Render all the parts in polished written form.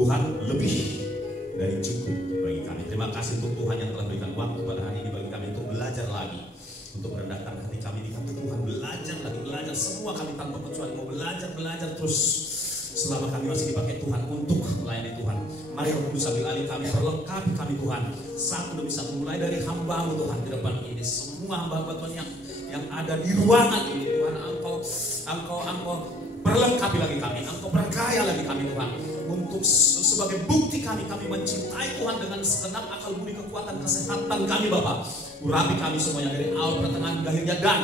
Tuhan lebih dari cukup bagi kami. Terima kasih untuk Tuhan yang telah berikan waktu pada hari ini bagi kami untuk belajar lagi, untuk merendahkan hati kami di hadapan Tuhan, belajar semua kami tanpa kecuali mau belajar terus selama kami masih dipakai Tuhan untuk melayani Tuhan. Mari Roh Kudus ambil alih kami, perlengkapi kami Tuhan satu demi satu, mulai dari hamba-Mu Tuhan di depan ini, semua hamba-hamba Tuhan yang ada di ruangan ini Tuhan, Engkau perlengkapi lagi kami, Engkau berkaya lagi kami Tuhan, untuk sebagai bukti kami mencintai Tuhan dengan segenap akal budi kekuatan kesehatan kami Bapa. Urapi kami semuanya dari awal pertengahan akhirnya, dan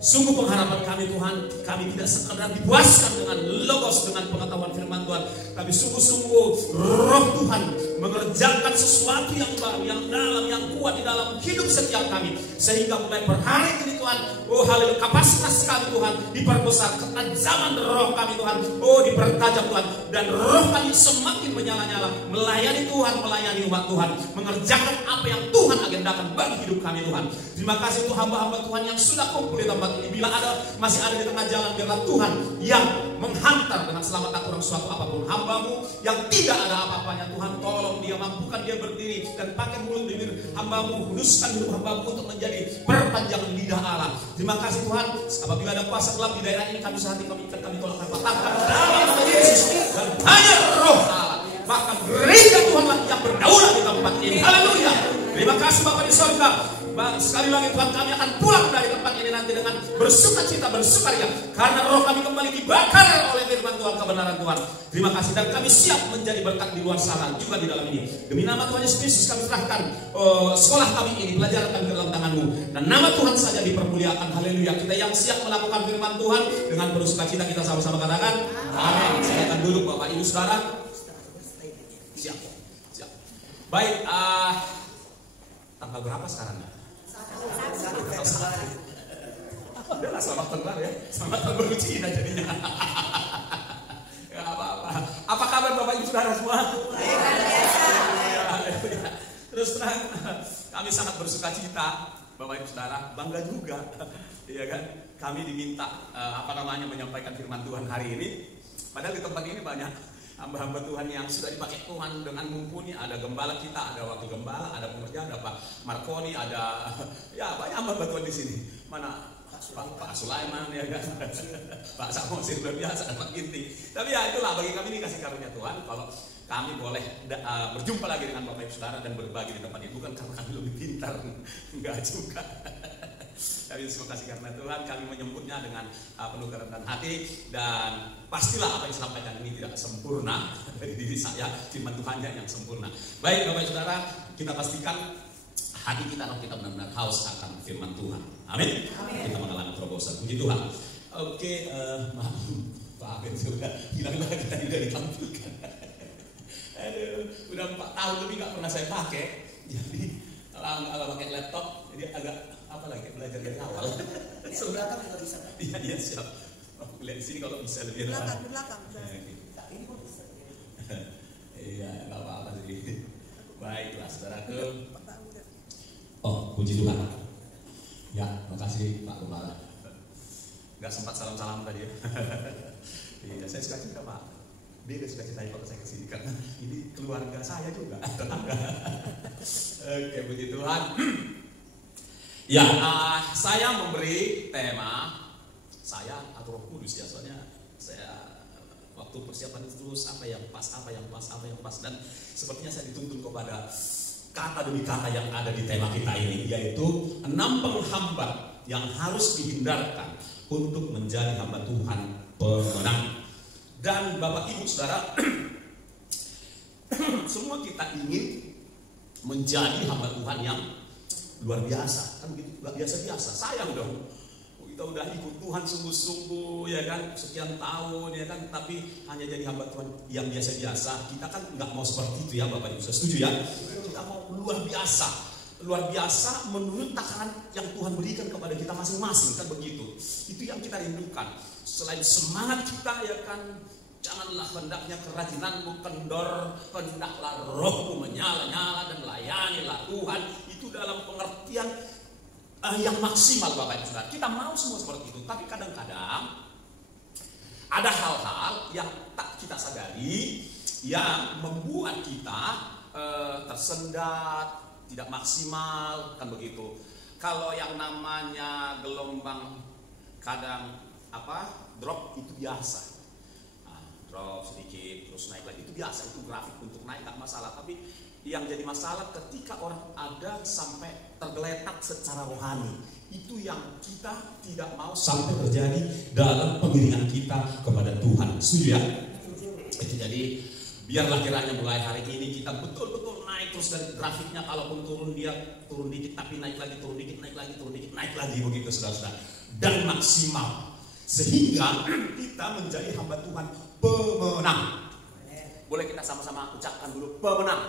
sungguh pengharapan kami Tuhan, kami tidak sekedar dipuaskan dengan logos, dengan pengetahuan firman Tuhan, tapi sungguh-sungguh Roh Tuhan mengerjakan sesuatu yang baru, yang dalam, yang kuat di dalam hidup setiap kami, sehingga mulai per hari ini Tuhan, oh haleluya, kapasitas kami Tuhan diperbesar, ketajaman roh kami Tuhan, oh dipertajam Tuhan, dan roh kami semakin menyala-nyala melayani Tuhan, melayani umat Tuhan, mengerjakan apa yang Tuhan agendakan bagi hidup kami Tuhan. Terima kasih untuk hamba-hamba Tuhan yang sudah kumpul di tempat ini. Bila masih ada di tengah jalan, biarlah Tuhan yang menghantar dengan selamat tak kurang suatu apapun. Hamba-Mu yang tidak ada apa-apanya Tuhan, tolong dia, mampukan dia berdiri dan pakai mulut bibir hamba-Mu, kuduskan hidup hamba-Mu untuk menjadi perpanjangan lidah Allah. Terima kasih Tuhan, apabila ada kuasa gelap di daerah ini, kami sehati, kami ikat, kami tolak, kami patahkan dalam nama Yesus, dan hanya Roh Allah, bahkan gereja Tuhanlah yang berdaulat di tempat ini. Haleluya. Terima kasih Bapa di surga. Sekali lagi Tuhan, kami akan pulang dari tempat ini nanti dengan bersukacita, bersukaria, karena roh kami kembali dibakar oleh firman Tuhan, kebenaran Tuhan. Terima kasih, dan kami siap menjadi berkat di luar sana juga di dalam ini. Demi nama Tuhan Yesus Kristus kami serahkan sekolah kami ini, pelajaran kami ke dalam tangan-Mu, dan nama Tuhan saja dipermuliakan. Haleluya. Kita yang siap melakukan firman Tuhan dengan bersukacita, kita sama-sama katakan amin. Saya akan duduk Bapak Ibu Saudara. Siap. Baik, tanggal berapa sekarang ya? Udahlah, selamat terbang ya, selamat terbang Cina jadinya. Ya, apa-apa. Apa kabar Bapak Ibu Saudara semua? Terus terang, kami sangat bersukacita Bapak Ibu Saudara, bangga juga, ya kan? Kami diminta menyampaikan firman Tuhan hari ini. Padahal di tempat ini banyak hamba-hamba Tuhan yang sudah dipakai Tuhan dengan mumpuni. Ada gembala kita, ada wakil gembala, ada pekerja, ada Pak Marconi, ada ya banyak hamba Tuhan di sini. Mana Pak Sulaiman ya kan, Pak Samosir luar biasa, Pak Ginti. Tapi ya itulah, bagi kami ini kasih karunia Tuhan kalau kami boleh berjumpa lagi dengan Bapak Ibu Saudara dan berbagi di tempat ini. Bukan karena kami lebih pintar, enggak juga. Tapi terima kasih karena Tuhan, kami menyambutnya dengan penuh kerendahan hati, dan pastilah apa yang disampaikan ini tidak sempurna dari diri saya, firman Tuhannya yang sempurna. Baik Bapak Ibu Saudara, kita pastikan hati kita benar-benar haus akan firman Tuhan. Amin. Kita mengalami terobosan. Puji Tuhan. Oke, maaf Pak Ben sudah hilang lagi, tadi udah ditampilkan. Aduh, udah 4 tahun lebih nggak pernah saya pakai. Jadi kalau pakai laptop, jadi agak apa lagi, belajar dari awal. Di belakang juga bisa. Iya siap. Lihat di sini kalau bisa lebih belakang. Ini kok bisa. Iya, nggak apa-apa sih. Baiklah saudaraku. Oh, puji Tuhan. Ya, makasih Pak Gembala. Nggak sempat salam-salam tadi ya. Iya, saya suka cerita Pak. Dia udah suka ceritain kalau saya kesini karena ini keluarga saya juga, tetangga. Oke, puji Tuhan. Ya, saya memberi tema saya atau Roh Kudus ya, soalnya saya waktu persiapan itu terus apa yang pas, dan sepertinya saya dituntun kepada kata demi kata yang ada di tema kita ini, yaitu 6 penghambat yang harus dihindarkan untuk menjadi hamba Tuhan pemenang. Dan Bapak Ibu Saudara, semua kita ingin menjadi hamba Tuhan yang luar biasa, kan begitu, nggak biasa-biasa. Sayang dong, kita udah ikut Tuhan sungguh-sungguh ya kan, sekian tahun ya kan, tapi hanya jadi hamba Tuhan yang biasa-biasa. Kita kan nggak mau seperti itu ya Bapak Ibu, setuju ya? Kita mau luar biasa menurut takaran yang Tuhan berikan kepada kita masing-masing, kan begitu. Itu yang kita rindukan. Selain semangat kita ya kan, janganlah hendaknya kerajinanmu kendor, hendaklah rohmu menyala-nyala dan layanilah Tuhan. Itu dalam pengertian yang maksimal Bapak Ibu Saudara. Kita mau semua seperti itu, tapi kadang-kadang ada hal-hal yang tak kita sadari yang membuat kita tersendat, tidak maksimal, kan begitu. Kalau yang namanya gelombang kadang drop itu biasa. Drop sedikit terus naik lagi itu biasa, itu grafik untuk naik nggak masalah. Tapi yang jadi masalah ketika orang ada sampai tergeletak secara rohani, itu yang kita tidak mau sampai terjadi dalam pengiringan kita kepada Tuhan. Setuju ya? Itu jadi biarlah kiranya mulai hari ini kita betul-betul naik terus dari grafiknya. Kalaupun turun dia turun dikit tapi naik lagi, turun dikit naik lagi, turun dikit naik lagi, begitu saudara-saudara, dan maksimal sehingga kita menjadi hamba Tuhan pemenang. Boleh kita sama-sama ucapkan dulu pemenang.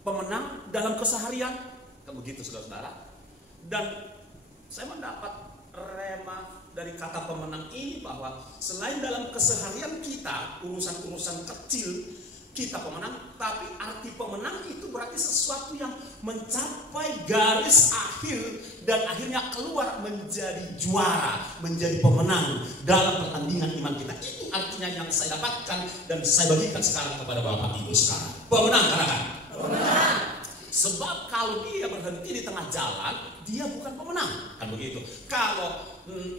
Pemenang dalam keseharian, kan begitu saudara-saudara. Dan saya mendapat rema dari kata pemenang ini bahwa selain dalam keseharian kita urusan-urusan kecil kita pemenang, tapi arti pemenang itu berarti sesuatu yang mencapai garis akhir dan akhirnya keluar menjadi juara, menjadi pemenang dalam pertandingan iman kita. Itu artinya yang saya dapatkan dan saya bagikan sekarang kepada Bapak Ibu sekarang. Pemenang, katakan. Pemenang. Sebab kalau dia berhenti di tengah jalan, dia bukan pemenang, kan begitu. Kalau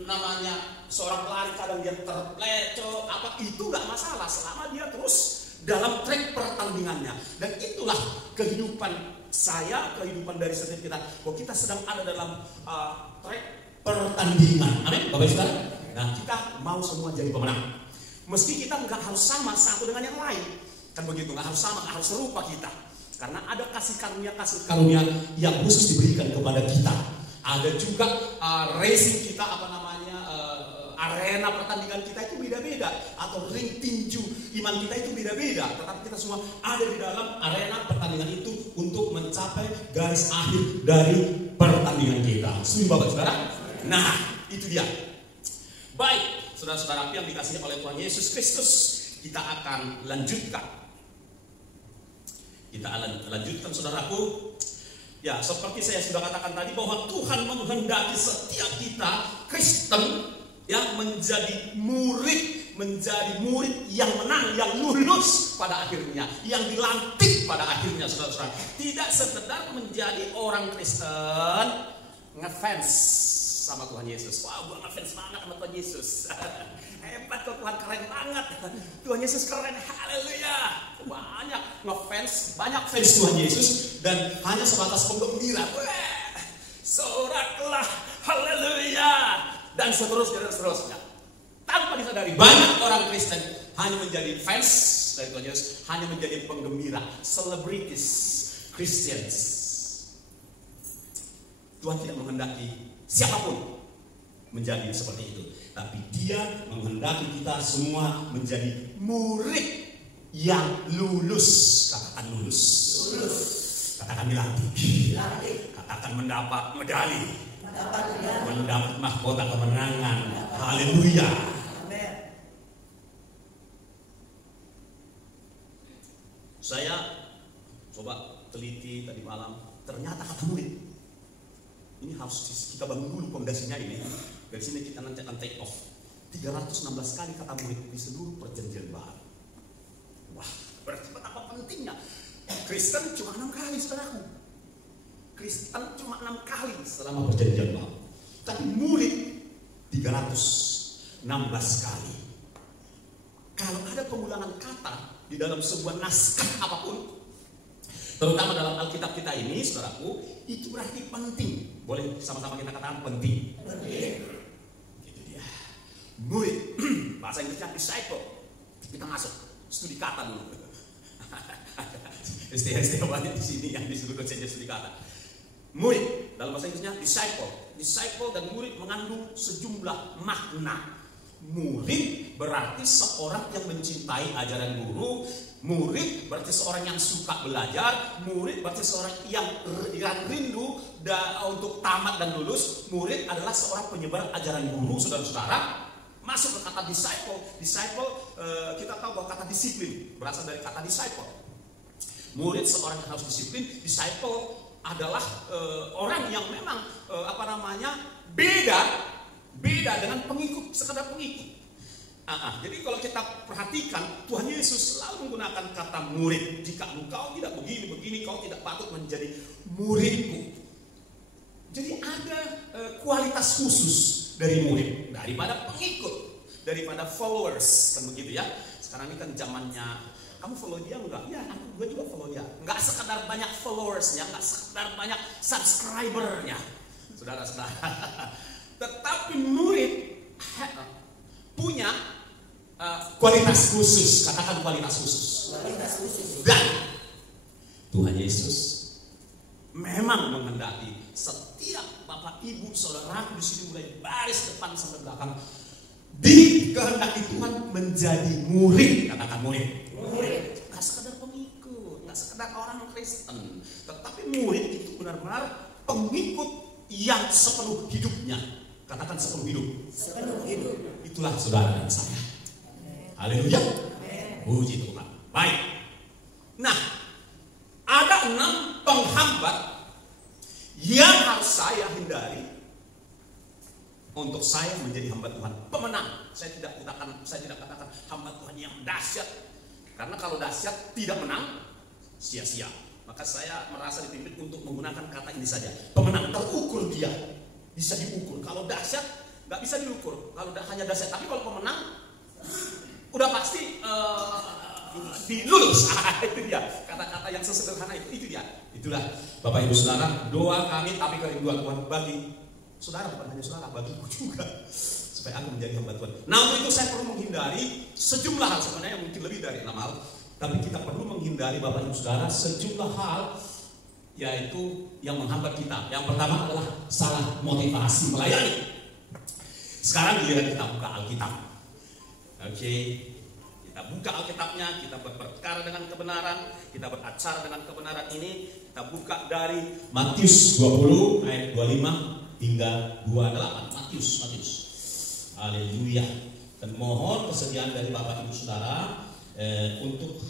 namanya seorang pelari kadang dia terpeleco itu nggak masalah selama dia terus dalam track pertandingannya. Dan itulah kehidupan saya, kehidupan dari setiap kita, bahwa kita sedang ada dalam track pertandingan. Amin, Bapak Ibu Saudara. Nah, kita mau semua jadi pemenang. Meski kita nggak harus sama satu dengan yang lain, kan begitu, nggak harus sama, nggak harus serupa kita. Karena ada kasih karunia yang khusus diberikan kepada kita. Ada juga racing kita, arena pertandingan kita itu beda-beda, atau ring tinju iman kita itu beda-beda. Tetapi kita semua ada di dalam arena pertandingan itu untuk mencapai garis akhir dari pertandingan kita. Setuju Bapak Saudara? Nah, itu dia. Baik, saudara-saudara yang dikasihi oleh Tuhan Yesus Kristus, kita akan lanjutkan. Kita lanjutkan saudaraku. Ya, seperti saya sudah katakan tadi bahwa Tuhan menghendaki setiap kita Kristen yang menjadi murid yang menang, yang lulus pada akhirnya, yang dilantik pada akhirnya, saudara-saudara. Tidak sekedar menjadi orang Kristen ngefans sama Tuhan Yesus. Wah, gue ngefans banget sama Tuhan Yesus. Hebat kok, Tuhan keren banget. Tuhan Yesus keren, haleluya. Banyak ngefans, banyak fans Tuhan Yesus dan hanya sebatas penggembira. Soraklah, haleluya. Dan seterusnya. Tanpa disadari banyak orang Kristen hanya menjadi fans dari Tuhan Yesus, hanya menjadi penggembira, celebrities, Christians. Tuhan tidak menghendaki siapapun menjadi seperti itu, tapi Dia menghendaki kita semua menjadi murid yang lulus. Katakan lulus. Katakan dilantik. Katakan mendapat medali. Mendapat mahkota kemenangan. Haleluya. Saya coba teliti tadi malam, ternyata kata murid ini harus kita bangun dulu pondasinya ini. Dari sini kita nanti akan take off. 316 kali kata murid di seluruh perjanjian baru. Wah, berarti betapa pentingnya. Kristen cuma 6 kali, saudaraku. Kristen cuma 6 kali selama perjanjian baru. Tapi murid 316 kali. Kalau ada pengulangan kata di dalam sebuah naskah apapun, terutama dalam Alkitab kita ini, saudaraku, itu berarti penting. Boleh sama-sama kita katakan penting. Itu dia. Murid, bahasa Inggrisnya disciple. Kita masuk studi kata dulu. Istilah banyak di sini yang disebut saja studi kata. Murid dalam bahasa Inggrisnya disciple. Disciple dan murid mengandung sejumlah makna. Murid berarti seorang yang mencintai ajaran guru. Murid berarti seorang yang suka belajar. Murid berarti seorang yang rindu untuk tamat dan lulus. Murid adalah seorang penyebar ajaran guru, saudara-saudara. Masuk ke kata disciple. Disciple kita tahu bahwa kata disiplin berasal dari kata disciple. Murid seorang yang harus disiplin. Disciple adalah orang yang memang beda dengan pengikut, sekedar pengikut. Jadi kalau kita perhatikan, Tuhan Yesus selalu menggunakan kata murid. Jika engkau tidak begini, kau tidak patut menjadi muridku. Jadi ada kualitas khusus dari murid, daripada pengikut, daripada followers, kan begitu ya. Sekarang ini kan zamannya, kamu follow dia enggak? Ya, gue juga follow dia. Enggak sekedar banyak followersnya, enggak sekedar banyak subscribernya, saudara-saudara. Tetapi murid punya kualitas khusus, katakan kualitas khusus. Dan Tuhan Yesus memang menghendaki setiap bapak ibu saudaraku di sini mulai baris depan sampai belakang dikehendaki Tuhan menjadi murid, katakan murid. Murid, nggak sekedar pengikut, nggak sekedar orang Kristen, tetapi murid itu benar-benar pengikut yang sepenuh hidupnya. Katakan sepenuh hidup. Sepenuh hidup. Itulah saudara dan saya. Haleluya. Puji Tuhan. Baik. Nah, ada 6 penghambat yang harus saya hindari untuk saya menjadi hamba Tuhan pemenang. Saya tidak katakan hamba Tuhan yang dahsyat, karena kalau dahsyat tidak menang sia-sia. Maka saya merasa dipimpin untuk menggunakan kata ini saja. Pemenang terukur dia, bisa diukur. Kalau dahsyat nggak bisa diukur. Kalau hanya dahsyat, tapi kalau pemenang udah pasti dilulus. Itu dia kata-kata yang sesederhana itu dia. Itulah Bapak Ibu Saudara, doa kami tapi kerinduan Tuhan bagi saudara, bukan hanya saudara, bagiku juga, supaya aku menjadi hamba Tuhan. Nah, untuk itu saya perlu menghindari sejumlah hal, sebenarnya mungkin lebih dari 6 hal, tapi kita perlu menghindari Bapak Ibu Saudara sejumlah hal, yaitu yang menghambat kita. Yang pertama adalah salah motivasi melayani. Sekarang giliran kita buka Alkitab. Oke, kita buka Alkitabnya, kita berperkara dengan kebenaran, kita beracara dengan kebenaran ini. Kita buka dari Matius 20 ayat 25 hingga 28. Matius. Haleluya. Dan mohon kesediaan dari Bapak Ibu Saudara untuk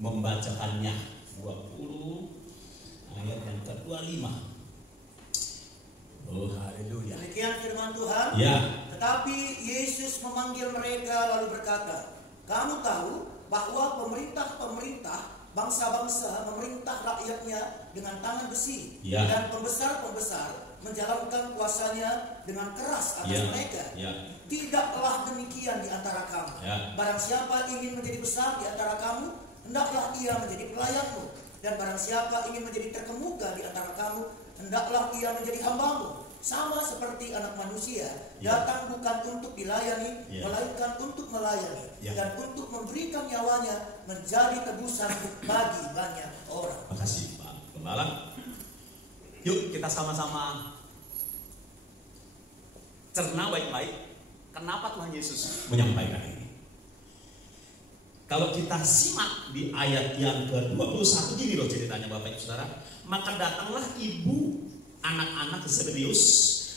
membacakannya. 20 ayat yang ke-25. Oh, haleluya. Demikian firman Tuhan. Ya. Tetapi Yesus memanggil mereka lalu berkata, kamu tahu bahwa pemerintah bangsa-bangsa memerintah rakyatnya dengan tangan besi, ya. Dan pembesar-pembesar menjalankan kuasanya dengan keras atas mereka. Ya. Tidaklah demikian di antara kamu. Ya. Barang siapa ingin menjadi besar di antara kamu, hendaklah ia menjadi pelayanmu. Dan barang siapa ingin menjadi terkemuka di antara kamu, hendaklah ia menjadi hambamu. Sama seperti anak manusia datang bukan untuk dilayani, melainkan untuk melayani, dan untuk memberikan nyawanya menjadi tebusan bagi banyak orang. Terima kasih Pak Gembala. Yuk kita sama-sama cerna baik-baik kenapa Tuhan Yesus menyampaikan ini. Kalau kita simak di ayat yang ke-21 gini loh ceritanya Bapak Ibu Saudara. Maka datanglah ibu anak-anak Zebedeus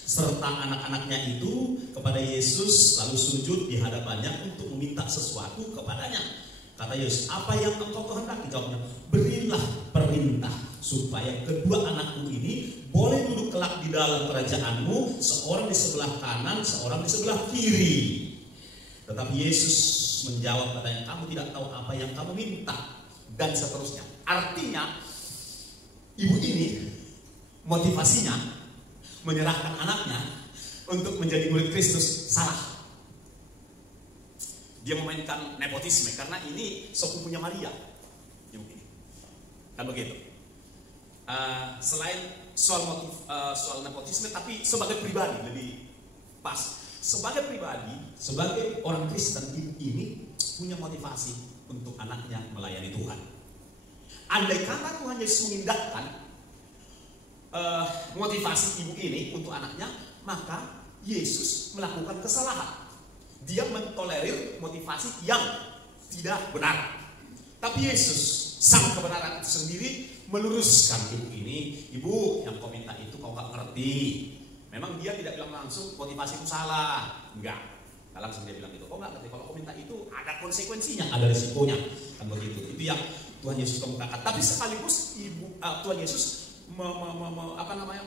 serta anak-anaknya itu kepada Yesus, lalu sujud di hadapannya untuk meminta sesuatu kepadanya. Kata Yesus, apa yang engkau kehendaki? Jawabnya, berilah perintah supaya kedua anakku ini boleh duduk kelak di dalam kerajaanmu, seorang di sebelah kanan, seorang di sebelah kiri. Tetapi Yesus menjawab katanya, kamu tidak tahu apa yang kamu minta, dan seterusnya. Artinya ibu ini motivasinya menyerahkan anaknya untuk menjadi murid Kristus salah. Dia memainkan nepotisme karena ini sepupunya Maria, ibu ini. Kan begitu. Selain soal nepotisme, tapi sebagai pribadi lebih pas. Sebagai pribadi, sebagai orang Kristen, ibu ini punya motivasi untuk anaknya melayani Tuhan. Andai kata Tuhan Yesus mengindahkan motivasi ibu ini untuk anaknya, maka Yesus melakukan kesalahan. Dia mentolerir motivasi yang tidak benar. Tapi Yesus, sang kebenaran itu sendiri, meluruskan ibu ini. Ibu, yang kau minta itu kau gak ngerti. Memang dia tidak bilang langsung motivasiku salah. Enggak. Gak langsung dia bilang itu. Kau gak ngerti, kalau kau minta itu ada konsekuensinya, ada risikonya. Kan begitu. Itu yang Tuhan Yesus kemukakan. Tapi sekaligus Tuhan Yesus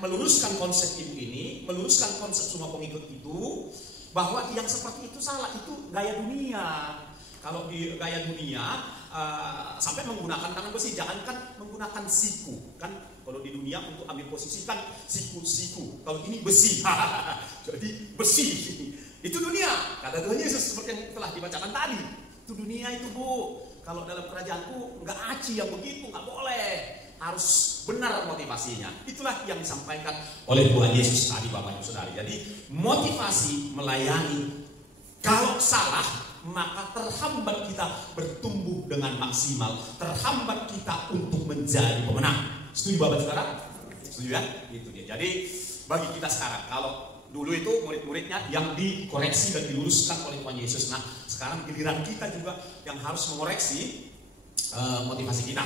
meluruskan konsep ibu ini, meluruskan konsep semua pengikut itu, bahwa yang seperti itu salah, itu gaya dunia. Kalau di gaya dunia sampai menggunakan tangan besi, jangankan menggunakan siku. Kan kalau di dunia untuk ambil posisi kan siku. Kalau ini besi. Jadi besi. Itu dunia. Kata Tuhan Yesus seperti yang telah dibacakan tadi. Itu dunia itu, Bu. Kalau dalam kerajaanku nggak aci yang begitu, nggak boleh. Harus benar motivasinya. Itulah yang disampaikan oleh Tuhan Yesus tadi, Bapak Ibu Saudari. Jadi motivasi melayani, kalau salah maka terhambat kita bertumbuh dengan maksimal, terhambat kita untuk menjadi pemenang. Setuju Bapak Ibu Saudara? Setuju ya? Itu dia. Jadi bagi kita sekarang, kalau dulu itu murid-muridnya yang dikoreksi dan diluruskan oleh Tuhan Yesus. Nah, sekarang giliran kita juga yang harus mengoreksi motivasi kita.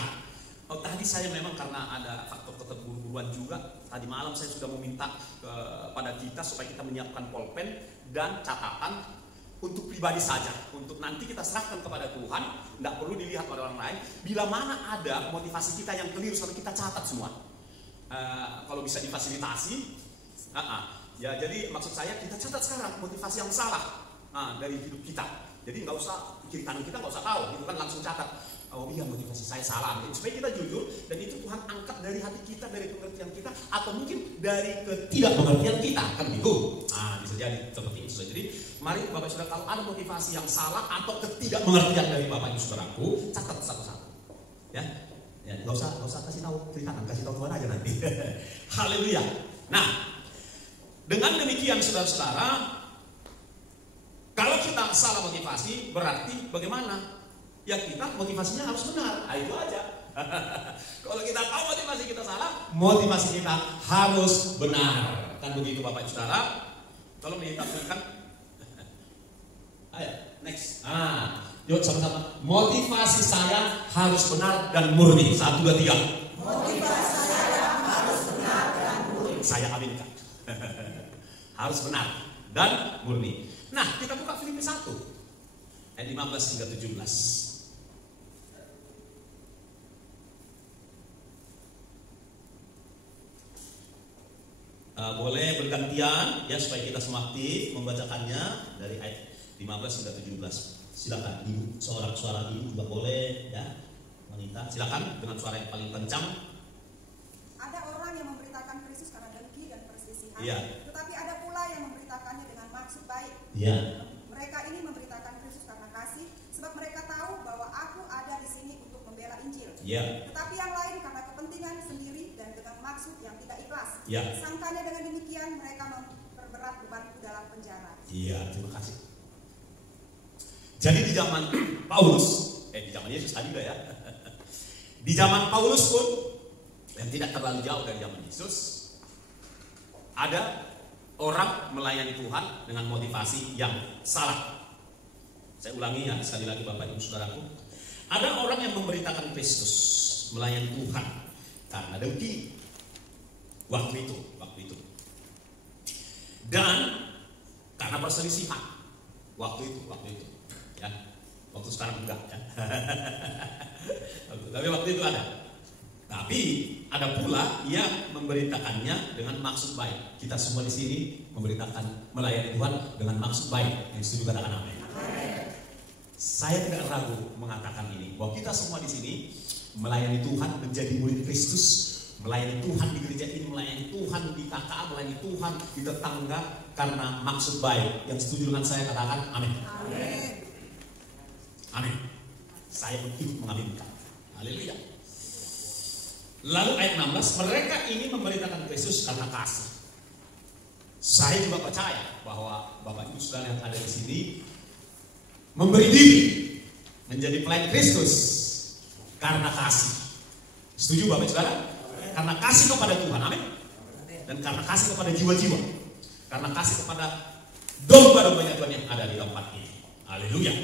Tadi saya memang karena ada faktor keterburu-buruan juga, tadi malam saya sudah meminta kepada kita supaya kita menyiapkan pulpen dan catatan untuk pribadi saja, untuk nanti kita serahkan kepada Tuhan, tidak perlu dilihat oleh orang lain. Bila mana ada motivasi kita yang keliru, selalu kita catat semua. Kalau bisa difasilitasi, ya jadi maksud saya kita catat sekarang motivasi yang salah dari hidup kita. Jadi nggak usah kiri kanan kita nggak usah tahu, itu kan langsung catat. Oh iya, motivasi saya salah, supaya kita jujur, dan itu Tuhan angkat dari hati kita, dari pengertian kita, atau mungkin dari ketidakpengertian kita, kan gitu. Bisa jadi seperti itu. Jadi mari Bapak Saudara, kalau ada motivasi yang salah atau ketidakpengertian dari Bapak Ibu Saudaraku, catat satu-satu. Ya, nggak usah kasih tahu kiri kanan, kasih tahu Tuhan aja nanti. Haleluya. Nah, dengan demikian saudara-saudara, kalau kita salah motivasi, berarti bagaimana? Ya kita motivasinya harus benar, itu aja. Kalau kita tahu motivasi kita salah, motivasi kita harus benar. Kan begitu Bapak Ibu Saudara. Tolong ditampilkan. Ayo, next. Yuk sama-sama. Motivasi saya harus benar dan murni. 1, 2, 3. Motivasi saya harus benar dan murni. Saya aminkan. Harus benar dan murni. Nah, kita buka Filipi 1 ayat 15 hingga 17. Boleh bergantian ya supaya kita semua aktif membacakannya dari ayat 15 hingga 17. Silakan ibu, seorang suara ibu juga boleh ya. Wanita, silakan dengan suara yang paling kencang. Ada orang yang memberitakan Kristus karena dengki dan perselisihan, ya. Tetapi ada pula yang memberitakannya dengan maksud baik. Ya. Mereka ini memberitakan Kristus karena kasih, sebab mereka tahu bahwa aku ada di sini untuk membela Injil. Ya. Tetapi yang lain karena kepentingan sendiri dan dengan maksud yang tidak ikhlas. Ya. Sangkanya dengan demikian mereka memperberat bebanku dalam penjara. Iya, terima kasih. Jadi di zaman Paulus, di zaman Yesus tadi juga ya. Di zaman Paulus pun yang tidak terlalu jauh dari zaman Yesus, ada orang melayani Tuhan dengan motivasi yang salah. Saya ulangi ya sekali lagi Bapak Ibu Saudaraku. Ada orang yang memberitakan Kristus, melayani Tuhan karena dengki. Waktu itu. Dan karena perselisihan. Waktu itu. Ya. Waktu sekarang enggak ya. Tapi waktu itu ada. Tapi ada pula yang memberitakannya dengan maksud baik. Kita semua di sini memberitakan melayani Tuhan dengan maksud baik. Yang setuju katakan amin. Saya tidak ragu mengatakan ini bahwa kita semua di sini melayani Tuhan, menjadi murid Kristus, melayani Tuhan di gereja ini, melayani Tuhan di KKA, melayani Tuhan di tetangga karena maksud baik. Yang setuju dengan saya katakan amin. Amin. Saya ikut mengaminkan. Haleluya. Lalu ayat 16, mereka ini memberitakan Kristus karena kasih. Saya juga percaya bahwa Bapak Ibu Saudara yang ada di sini memberi diri menjadi pelayan Kristus karena kasih. Setuju Bapak Ibu Saudara? Karena kasih kepada Tuhan, amin. Dan karena kasih kepada jiwa-jiwa, karena kasih kepada domba-dombanya Tuhan yang ada di tempat ini. Haleluya.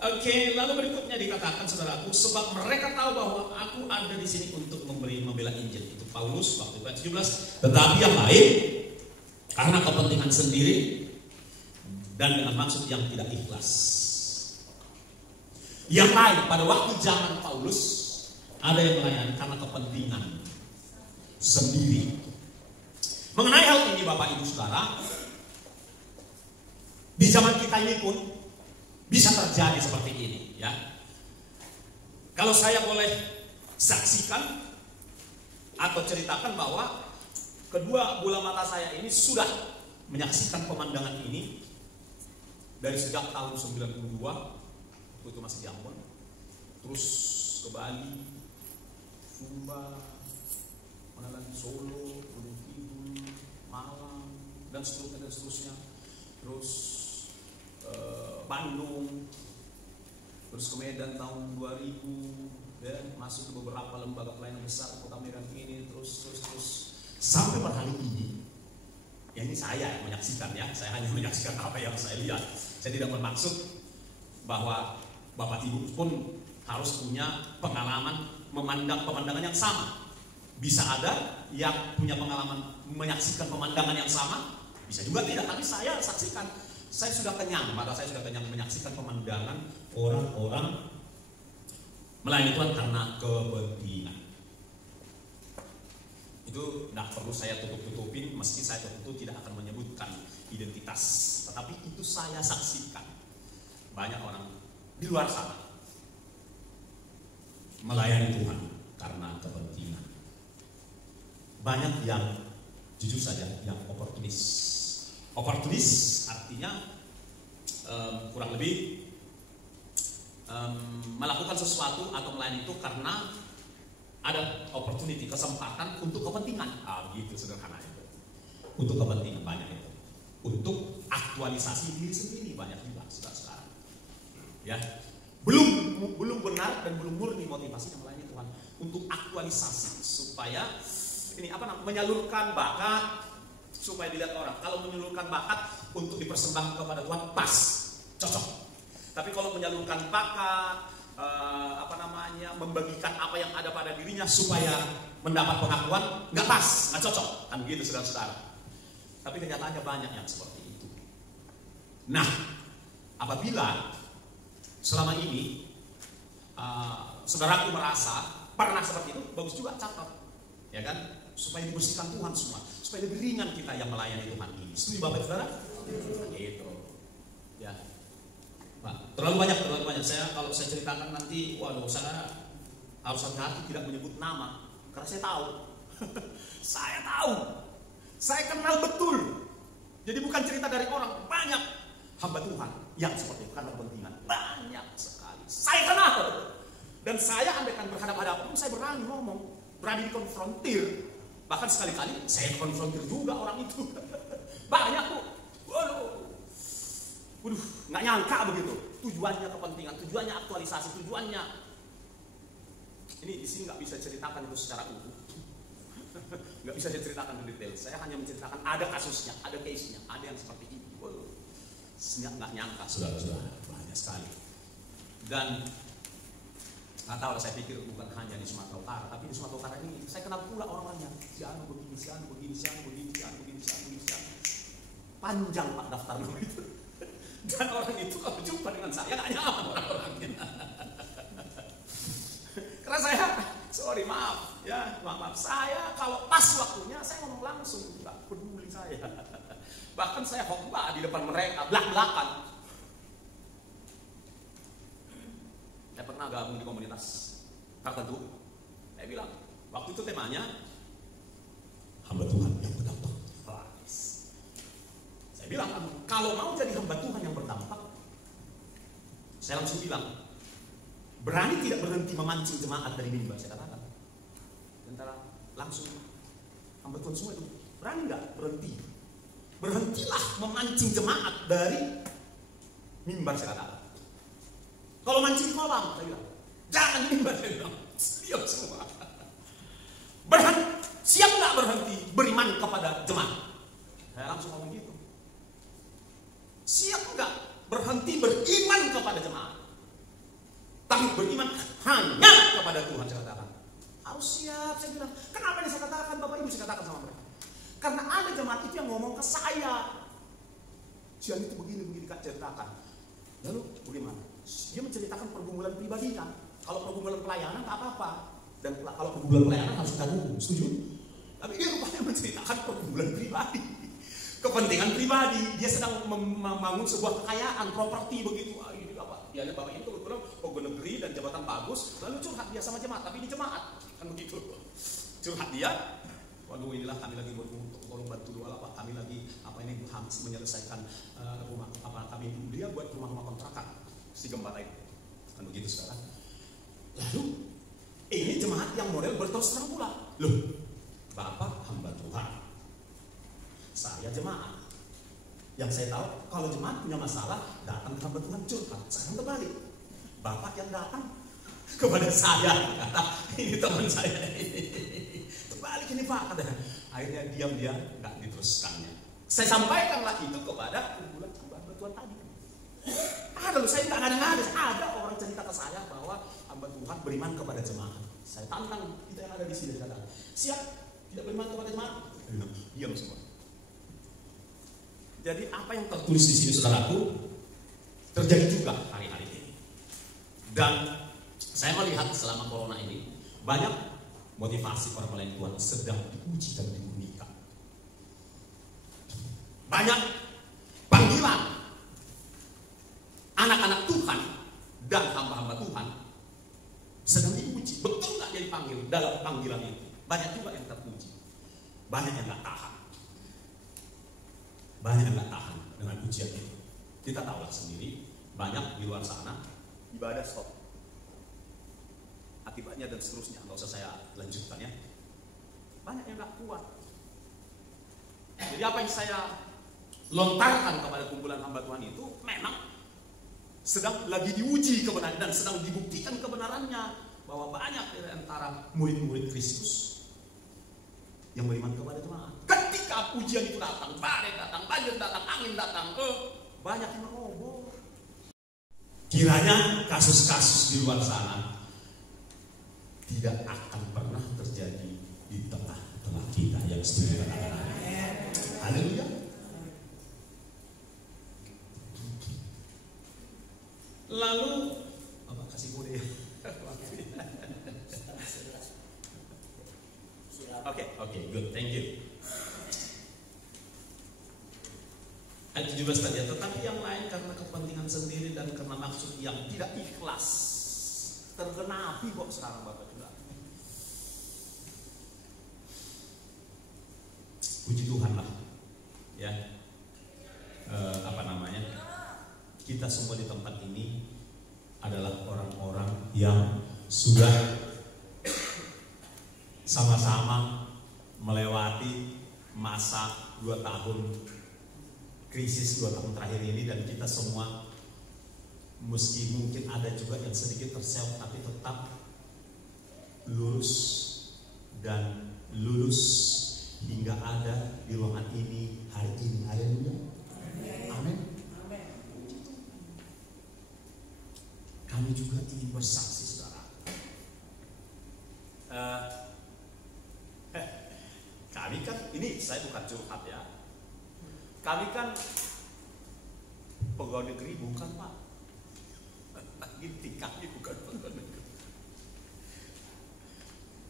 Oke, lalu berikutnya dikatakan saudaraku, sebab mereka tahu bahwa aku ada di sini untuk membela Injil. Itu Paulus waktu ayat 17. Tetapi yang lain karena kepentingan sendiri dan dengan maksud yang tidak ikhlas. Yang lain pada waktu zaman Paulus ada yang melayani karena kepentingan sendiri. Mengenai hal ini Bapak Ibu Saudara, di zaman kita ini pun bisa terjadi seperti ini, ya. Kalau saya boleh saksikan atau ceritakan bahwa kedua bola mata saya ini sudah menyaksikan pemandangan ini dari sejak tahun 92, waktu itu masih di Ambon, terus ke Bali, Sumba, mana lagi, Solo, Gunung Kidul, Malang, dan seterusnya, terus Bandung, terus ke Medan tahun 2000, ya, masuk ke beberapa lembaga pelayanan besar Kota Medan ini, terus sampai per hari ini. Ya, ini saya yang menyaksikan, ya, saya hanya menyaksikan apa yang saya lihat. Saya tidak bermaksud bahwa Bapak Ibu pun harus punya pengalaman memandang pemandangan yang sama. Bisa ada yang punya pengalaman menyaksikan pemandangan yang sama, bisa juga tidak. Tapi saya saksikan, saya sudah kenyang, maka saya sudah kenyang menyaksikan pemandangan orang-orang melayani Tuhan karena kepentingan. Itu tidak perlu saya tutup-tutupin, meski saya tentu tidak akan menyebutkan identitas, tetapi itu saya saksikan. Banyak orang di luar sana melayani Tuhan karena kepentingan. Banyak yang jujur saja yang oportunis. Oportunis artinya kurang lebih melakukan sesuatu atau melayani itu karena ada opportunity, kesempatan untuk kepentingan. Gitu sederhana itu. Untuk kepentingan banyak itu. Untuk aktualisasi diri sendiri banyak juga sekarang. Ya. Belum benar dan belum murni motivasi yang melayani Tuhan untuk aktualisasi supaya menyalurkan bakat supaya dilihat orang. Kalau menyalurkan bakat untuk dipersembahkan kepada Tuhan pas, cocok. Tapi kalau menyalurkan bakat membagikan apa yang ada pada dirinya supaya mendapat pengakuan, nggak pas, nggak cocok, kan begitu saudara-saudara. Tapi kenyataannya banyak yang seperti itu. Nah, apabila selama ini saudaraku merasa pernah seperti itu, bagus juga catat, ya kan, supaya dibersihkan Tuhan semua, supaya lebih ringan kita yang melayani Tuhan ini. Setuju Bapak Saudara? Gitu, ya. Pak, terlalu banyak. Saya kalau saya ceritakan nanti, waduh, saya harus hati-hati tidak menyebut nama, karena saya tahu, saya kenal betul. Jadi bukan cerita dari orang, banyak hamba Tuhan yang seperti itu karena kepentingan, banyak sekali. Saya kenal, dan saya andaikan berhadapan-hadapan, saya berani ngomong, berani dikonfrontir. Bahkan sekali-kali saya konfrontir juga orang itu. Banyak tuh, waduh, nggak nyangka begitu. Tujuannya kepentingan, tujuannya aktualisasi, tujuannya. Ini di sini nggak bisa ceritakan itu secara utuh, nggak bisa saya ceritakan detail. Saya hanya menceritakan ada kasusnya, ada case-nya, ada yang seperti itu. Nggak nyangka, saudara-saudara, banyak sekali. Dan nggak tahu lah, saya pikir bukan hanya di Sumatera Utara, tapi di Sumatera Utara ini saya kenal pula orang-orangnya. Si anu begini. Panjang Pak daftar itu. Dan orang itu kalau jumpa dengan saya nggak nyaman orang-orangnya. Karena saya, maaf, saya kalau pas waktunya saya ngomong langsung, nggak peduli saya. Bahkan saya khotbah di depan mereka, belak-belakan. Saya pernah gabung di komunitas tertentu. Saya bilang, waktu itu temanya hamba Tuhan yang berdampak. Saya bilang, kalau mau jadi hamba Tuhan yang berdampak, saya langsung bilang, berani tidak berhenti memancing jemaat dari mimbar, saya katakan. Antara langsung hamba Tuhan semua itu, berani nggak berhenti? Berhentilah memancing jemaat dari mimbar, saya katakan. Kalau mancing kolam, saya bilang, jangan di mimbar, saya bilang, diam semua. Siap nggak berhenti beriman kepada jemaat? Saya langsung ngomong gitu. Siap nggak berhenti beriman kepada jemaat? Tapi beriman hanya kepada Tuhan, saya katakan. Harus siap, saya bilang. Kenapa ini saya katakan, Bapak Ibu, saya katakan sama mereka? Karena ada jemaat itu yang ngomong ke saya. Siang itu begini Kak, ceritakan. Lalu bagaimana? Dia menceritakan pergumulan pribadinya. Kalau pergumulan pelayanan tak apa-apa. Dan kalau pergumulan pelayanan harus kita dukung, setuju? Tapi dia rupanya menceritakan pergumulan pribadi. kepentingan pribadi. Dia sedang membangun sebuah kekayaan, properti begitu. Ini apa? Dia lihat bapak ini kebetulan pegawai negeri dan jabatan bagus, lalu curhat dia sama jemaat, tapi ini jemaat kan begitu. Curhat dia, waduh inilah kami lagi untuk tolong bantu doa lah Pak, kami lagi ini habis menyelesaikan rumah apa kami, dia buat rumah-rumah kontrakan si gembala itu kan begitu sekarang. Lalu ini jemaat yang model berterus terang pula, loh Bapak hamba Tuhan, saya jemaat. Yang saya tahu kalau jemaat punya masalah datang ke hamba Tuhan curhat, sekarang terbalik, Bapak yang datang kepada saya, kata ini teman saya ini terbalik ini Pak, kata. Akhirnya diam dia nggak diteruskannya. Saya sampaikanlah itu kepada kumpulan hamba Tuhan tadi. Ada loh, saya nggak ada orang cerita ke saya bahwa hamba Tuhan beriman kepada jemaat. Saya tantang kita yang ada di sini, kata siap tidak beriman kepada jemaat, diam semua. Jadi apa yang tertulis di sini saudaraku terjadi juga hari-hari ini. Dan saya melihat selama corona ini banyak motivasi para pelayan Tuhan sedang diuji dan diujikan. Banyak panggilan anak-anak Tuhan dan hamba-hamba Tuhan sedang diuji. Betul nggak dia dipanggil dalam panggilan itu? Banyak juga yang teruji. Banyak yang nggak tahan. Banyak yang nggak tahan dengan ujian itu. Kita tahulah sendiri, banyak di luar sana ibadah stop. Akibatnya dan seterusnya, nggak usah saya lanjutkan ya. Banyak yang nggak kuat. Jadi apa yang saya lontarkan kepada kumpulan hamba Tuhan itu memang sedang lagi diuji kebenaran dan sedang dibuktikan kebenarannya bahwa banyak dari antara murid-murid Kristus yang beriman kepada jemaat. Ketika ujian itu datang, badai datang, banjir datang, angin datang, banyak yang meroboh. Kiranya kasus-kasus di luar sana tidak akan pernah terjadi di tengah-tengah kita yang setuju katakan amin. Haleluya. Lalu apa kasih mode ya? Oke, good, thank you. Ayat 17 tadi, tetapi yang lain karena kepentingan sendiri dan karena maksud yang tidak ikhlas tergenapi kok sekarang Bapak juga. Puji Tuhan lah, ya. Kita semua di tempat ini adalah orang-orang yang sudah sama-sama melewati masa 2 tahun krisis 2 tahun terakhir ini, dan kita semua meski mungkin ada juga yang sedikit terseok tapi tetap lurus dan lulus hingga ada di ruangan ini hari ini. Haleluya. Amin. Kami juga ingin bersaksi, saudara. Kami kan, ini saya bukan curhat ya. Kami kan pegawai negeri bukan Pak. Inti kami bukan pegawai negeri.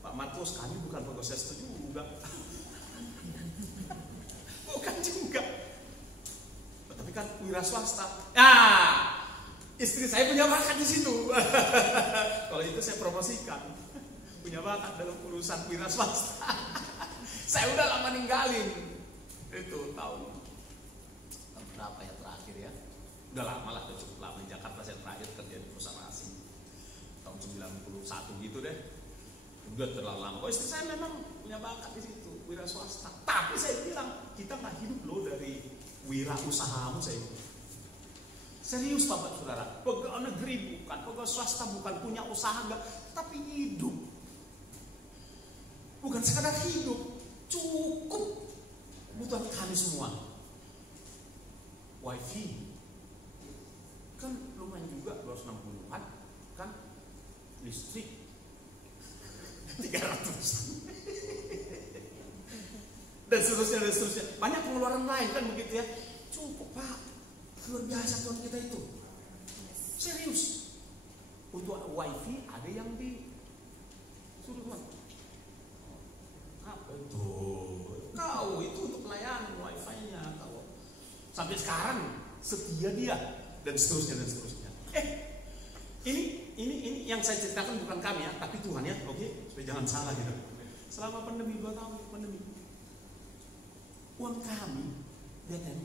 Pak Markus, kami bukan pegawai sestu juga. Bukan juga. Tapi kan wira swasta. Istri saya punya bakat di situ. Kalau itu saya promosikan. Punya bakat dalam urusan wira swasta. Saya udah lama ninggalin. Itu tahun berapa ya terakhir ya? Udah lama lah, udah cukup lama. Di Jakarta saya terakhir kerja di perusahaan asing. Tahun 91 gitu deh. Udah terlalu lama. Oh, istri saya memang punya bakat di situ, wira swasta. Tapi saya bilang, kita nggak hidup loh dari wira usahamu, saya bilang. Serius Bapak Saudara, pegawai negeri bukan, pegawai swasta bukan, punya usaha enggak, tapi hidup. Bukan sekadar hidup, cukup kebutuhan kami semua. Wifi kan lumayan juga 260-an, kan listrik 300 dan seterusnya. Banyak pengeluaran lain kan begitu ya. Cukup Pak. Luar biasa Tuhan kita itu. Serius. Untuk wifi ada yang di suruh Tuhan. Apa itu? Kau itu untuk pelayanan wifi-nya. dia dan seterusnya. Ini yang saya ceritakan bukan kami ya, tapi Tuhan ya, oke, supaya jangan salah gitu. Selama pandemi 2 tahun pandemi, uang kami, lihat ya,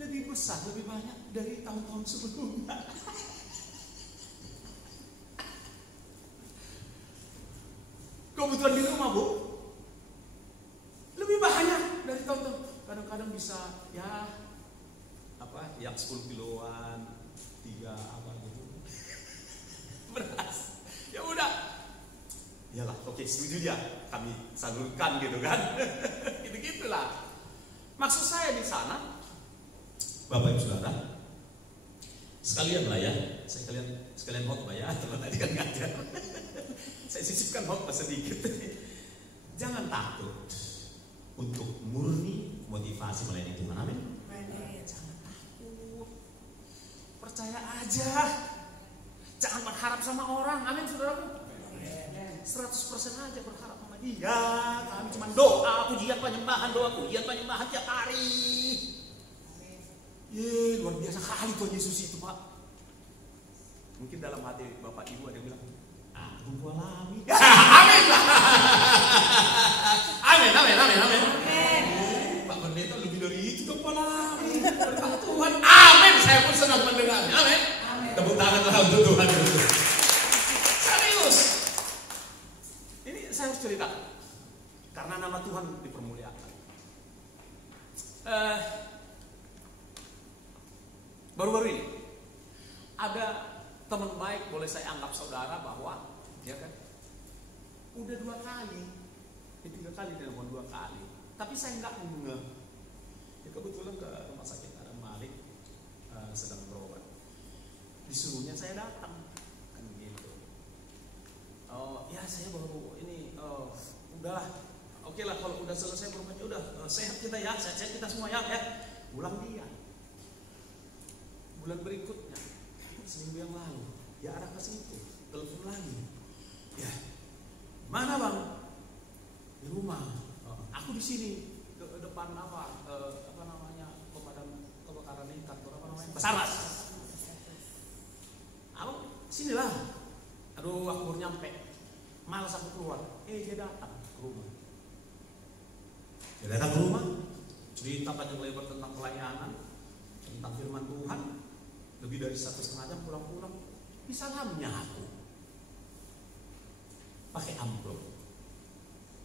lebih besar, lebih banyak dari tahun-tahun sebelumnya. Kebutuhan di rumah, Bu, lebih banyak dari tahun-tahun. Kadang-kadang bisa ya apa, yang 10 kiloan, 3 apa gitu. Beras. Ya udah. Iyalah, oke, setuju ya. Kami salurkan gitu kan. Gitu-gitulah. Maksud saya di sana, Bapak Ibu Saudara, sekalian lah ya, sekalian khotbah ya, teman tadi kan ngajar. Saya sisipkan khotbah sedikit. Jangan takut untuk murni motivasi melayani Tuhan. Amin. Jangan takut. Percaya aja. Jangan berharap sama orang. Amin, saudaraku. 100% aja berharap sama dia. Kami cuma doa, pujian penyembahan, tiap hari. Luar biasa kali Tuhan Yesus itu, Pak. Mungkin dalam hati Bapak Ibu ada yang bilang, aku alami. Amin lah. Amin. Pak Pendeta lebih dari itu dong, alami. Berkat Tuhan. Amin. Saya pun senang mendengarnya. Amin. Tepuk tanganlah untuk Tuhan. Serius. Ini saya harus cerita karena nama Tuhan dipermuliakan. Baru-baru ini ada teman baik, boleh saya anggap saudara, bahwa ya kan udah 2 kali, 3 kali telepon 2 kali, tapi saya nggak ngeh. Ya, kebetulan ke rumah sakit Adam Malik sedang berobat. Disuruhnya saya datang kan gitu. Oh ya, saya baru ini udahlah, oke lah, kalau udah selesai berobatnya udah sehat kita ya, sehat kita semua ya. Pulang dia. Bulan berikutnya, seminggu yang lalu, dia arah ke situ, telepon lagi. Ya, mana bang? Di rumah. Aku di sini, ke depan apa namanya, pemadam kebakaran ini, kantor apa namanya, Basarnas. Abang sinilah. Aduh, aku baru nyampe, malas aku keluar. Dia datang ke rumah. Dia datang ke rumah, cerita panjang lebar tentang pelayanan, tentang firman Tuhan. Lebih dari 1,5 jam pulang-pulang. Disalamnya aku pakai amplop.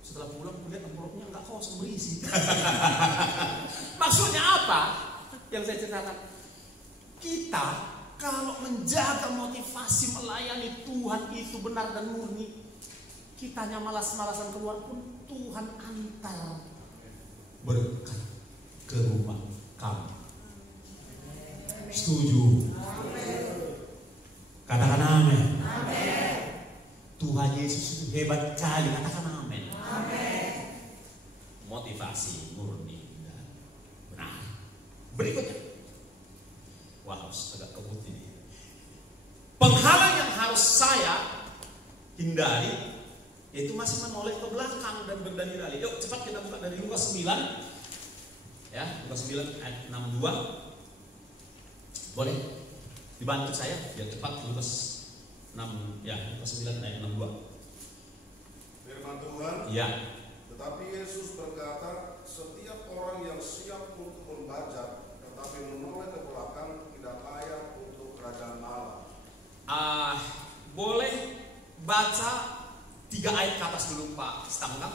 Setelah pulang, lihat amplopnya nggak kosong, berisi. Maksudnya apa? Yang saya ceritakan, kita kalau menjaga motivasi melayani Tuhan itu benar dan murni, kita hanya malas-malasan keluar pun Tuhan antar berkat ke rumah kamu. Setuju? Katakan amin. Tuhan Yesus itu hebat kali, katakan amin. Motivasi murni dan benar. Berikutnya, harus agak kebut ini. Penghalang yang harus saya hindari yaitu masih menoleh ke belakang dan berdalih-dalih. Yuk cepat kita buka dari Lukas 9. Ya, Lukas 9 ayat 62. Boleh dibantu saya biar cepat. Lukas 6 ya, Lukas 9 ayat 62. Firman Tuhan. Ya. Tetapi Yesus berkata, setiap orang yang siap untuk membajak tetapi menoleh ke belakang tidak layak untuk kerajaan Allah. Boleh baca 3 ayat ke atas dulu Pak Stangga.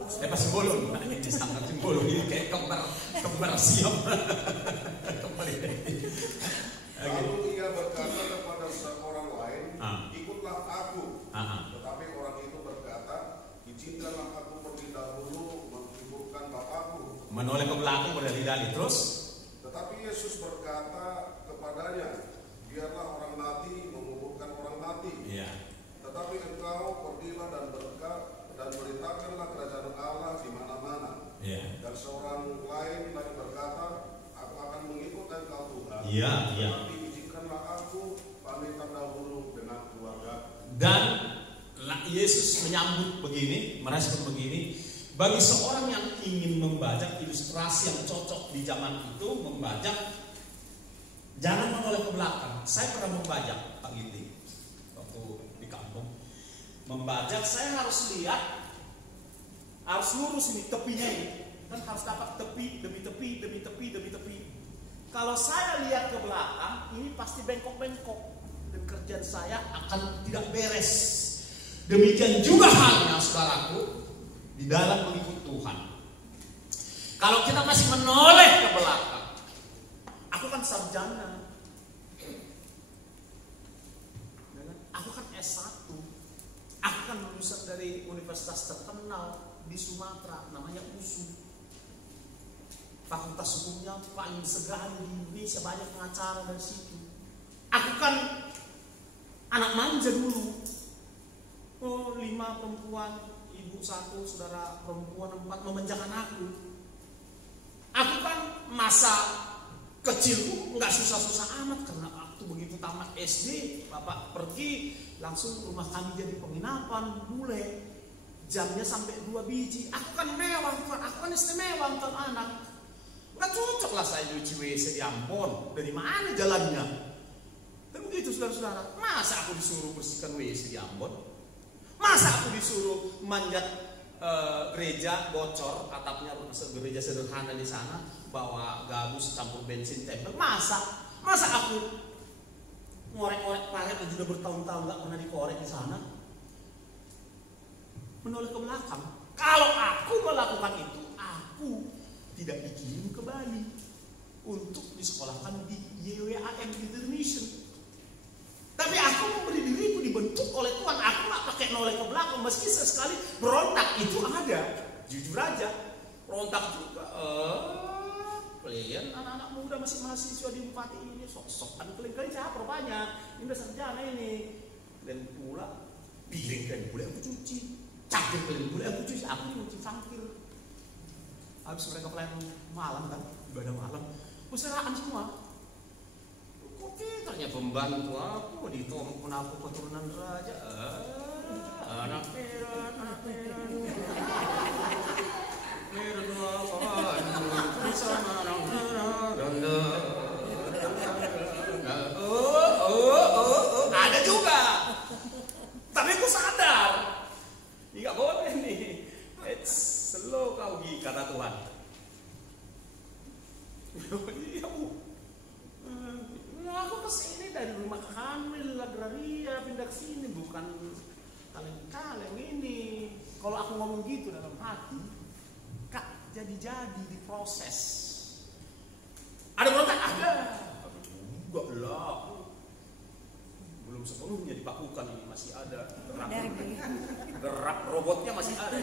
Pas bolong, ini Stangga bolong ini kayak kembar siap. Lalu ia berkata kepada seorang lain, ikutlah aku. Tetapi orang itu berkata, izinkanlah aku pergi dahulu menghiburkan bapakku. Menoleh ke belakang berdalih-dalih terus. Tetapi Yesus berkata kepadanya, biarlah orang mati menguburkan orang mati. Iya. Tetapi engkau pergilah dan beritakanlah kerajaan Allah di mana-mana. Iya. Dan seorang lain lagi berkata, aku akan mengikut engkau Tuhan. Iya. Tetapi izinkanlah aku pamitan dahulu dengan keluarga. Dan Yesus menyambut begini, merespon begini. Bagi seorang yang ingin membajak, ilustrasi yang cocok di zaman itu membajak Jangan menoleh ke belakang. Saya pernah membajak, Pak Ginting, waktu di kampung. Membajak, saya harus lihat, harus lurus ini tepinya ini. Kan harus dapat tepi demi tepi demi tepi demi tepi. Kalau saya lihat ke belakang, ini pasti bengkok-bengkok dan kerjaan saya akan tidak beres. Demikian juga halnya, saudaraku, di dalam mengikut Tuhan. Kalau kita masih menoleh ke belakang, aku kan sarjana, aku kan S1, aku kan lulusan dari universitas terkenal di Sumatera, namanya USU. Fakultas hukumnya paling segala di Indonesia, banyak pengacara dari situ. Aku kan anak manja dulu. 5 perempuan, ibu 1, saudara perempuan 4 memanjakan aku. Aku kan masa kecilku nggak susah-susah amat, karena waktu begitu tamat SD, bapak pergi langsung rumah kami jadi penginapan bule. Jamnya sampai 2 biji. Aku kan mewah, aku kan istimewa untuk anak. Nggak cocok lah saya nyuci WC di Ambon. Dari mana jalannya? Dan begitu saudara-saudara. Masa aku disuruh bersihkan WC di Ambon? Masa aku disuruh manjat gereja bocor, atapnya gereja sederhana di sana, bawa gabus campur bensin tempel? Masa aku ngorek-ngorek paret yang sudah bertahun-tahun nggak pernah dikorek di sana? Menoleh ke belakang. Kalau aku melakukan itu, aku tidak dikirim ke Bali untuk disekolahkan di YWAM International. Tapi aku memberi diriku dibentuk oleh Tuhan. Aku nggak pakai noleh ke belakang, meski sesekali berontak itu ada. Jujur aja, berontak juga. Kalian anak-anak muda masih mahasiswa di Bupati ini sok-sokan kalian siapa rupanya? Ini udah sarjana ini. Dan pula piring kalian boleh aku cuci, cakir kalian boleh aku cuci, aku cuci cangkir. Habis mereka pelayan malam kan, ibadah malam, usahaan semua. Kok ternyata pembantu aku ditompo aku keturunan raja. Anak merah, anak merah. Merah bersama orang ada juga. Tapi aku sadar, nggak boleh nih. Slow kau Gi, kata Tuhan. Aku kesini dari rumah Kamil, agraria, pindah ke sini, bukan kaleng-kaleng ini. Kalau aku ngomong gitu dalam hati, Kak, jadi-jadi diproses. Ada berontak? Ada. Enggak lah. Belum sepenuhnya dipakukan, ini masih ada. Gerak robotnya masih ada.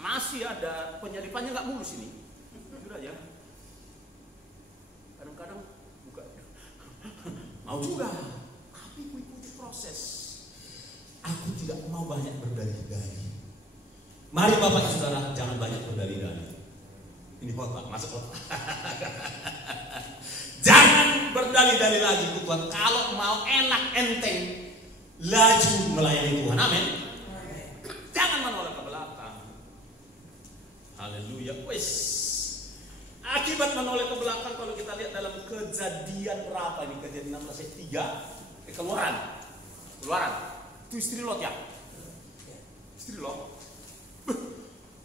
Masih ada, penyalipannya nggak mulus ini. Jujur aja. Kadang-kadang buka. Mau juga, tapi ikuti proses. Aku tidak mau banyak berdalih-dalih. Mari Bapak dan Saudara, jangan banyak berdalih-dalih. Ini khotbah, masuk khotbah. Jangan berdalih-dalih lagi Tuhan. Kalau mau enak enteng, laju melayani Tuhan. Amin. Jangan menoleh ke belakang. Haleluya. Wes. Akibat menoleh ke belakang, kalau kita lihat dalam Kejadian berapa ini? Kejadian 16 ayat 3. Keluaran. Itu istri Lot ya. Istri Lot.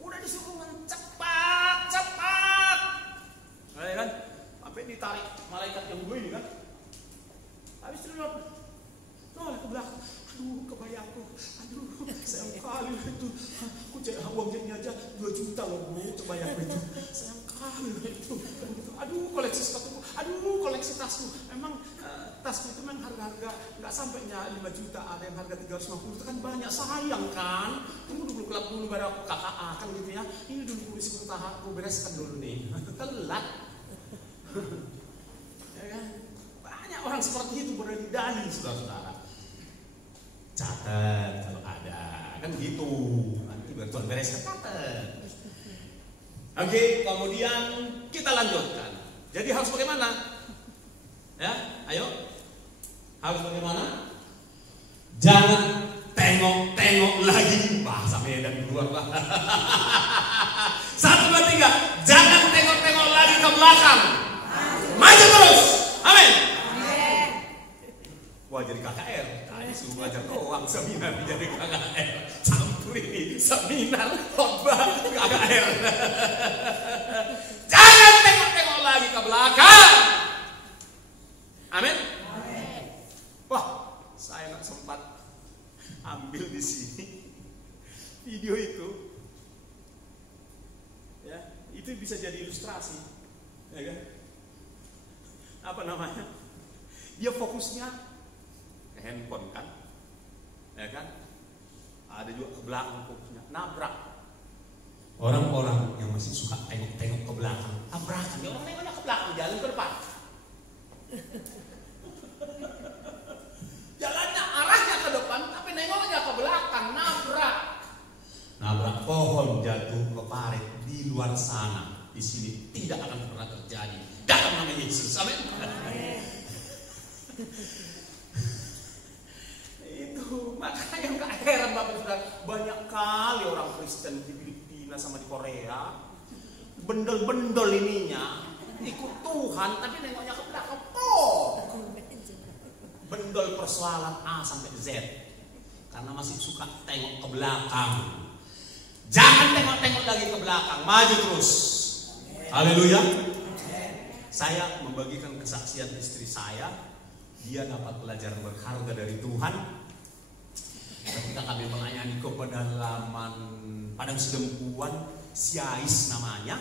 Udah disuruh cepat. Kan? Sampai ditarik malaikat yang dua ini kan. Habis istri Lot noleh ke belakang. Aduh, kebayaku. Aduh, sayang kali itu. Aku uangnya aja 2 juta loh Bu, kebayaku itu. Sayang kali itu. Aduh, koleksi sepatuku. Aduh, koleksi tasku. Memang tasku itu memang harga-harga nggak sampainya 5 juta. Ada yang harga 350. Itu kan banyak, sayang kan. Tunggu dulu, kelap dulu baru aku KKA kan gitu ya. Ini dulu polisi bertahap, aku bereskan dulu nih. Telat. Ya kan? Banyak orang seperti itu berdalih, saudara-saudara. Catat kalau ada, kan gitu. Nanti bantuan bereskan catat. Oke, kemudian kita lanjutkan. Jadi harus bagaimana? Ya, ayo. Harus bagaimana? Jangan tengok-tengok lagi. Bahasa Medan di luar Pak. 1, 2, 3. Jangan tengok-tengok lagi ke belakang. Maju jadi KKR. Tadi suruh belajar doang, seminar jadi KKR. Campur ini seminar, khotbah, KKR. Jangan tengok-tengok lagi ke belakang. Amin. Wah, saya nggak sempat ambil di sini video itu. Ya, itu bisa jadi ilustrasi, ya kan? Apa namanya? Dia fokusnya ke handphone kan, ya kan? Ada juga ke belakang fokusnya, nabrak. Orang-orang yang masih suka tengok-tengok ke belakang, tabrakan. Dia orang nengoknya ke belakang, jalan ke depan. Jalannya arahnya ke depan, tapi nengoknya ke belakang, nabrak. Nabrak pohon, jatuh ke parit di luar sana. Di sini tidak akan pernah terjadi. Dalam nama Yesus, amin. Itu makanya nggak heran Bapak Saudara, banyak kali orang Kristen di Filipina sama di Korea bendel-bendel ininya ikut Tuhan tapi nengoknya ke belakang. Bendel persoalan A sampai Z karena masih suka tengok ke belakang. Jangan tengok-tengok lagi ke belakang, maju terus. Haleluya. Saya membagikan kesaksian istri saya. Dia dapat belajar berharga dari Tuhan. Ketika kami melayani ke pedalaman Padang Sedempuan, Siais namanya,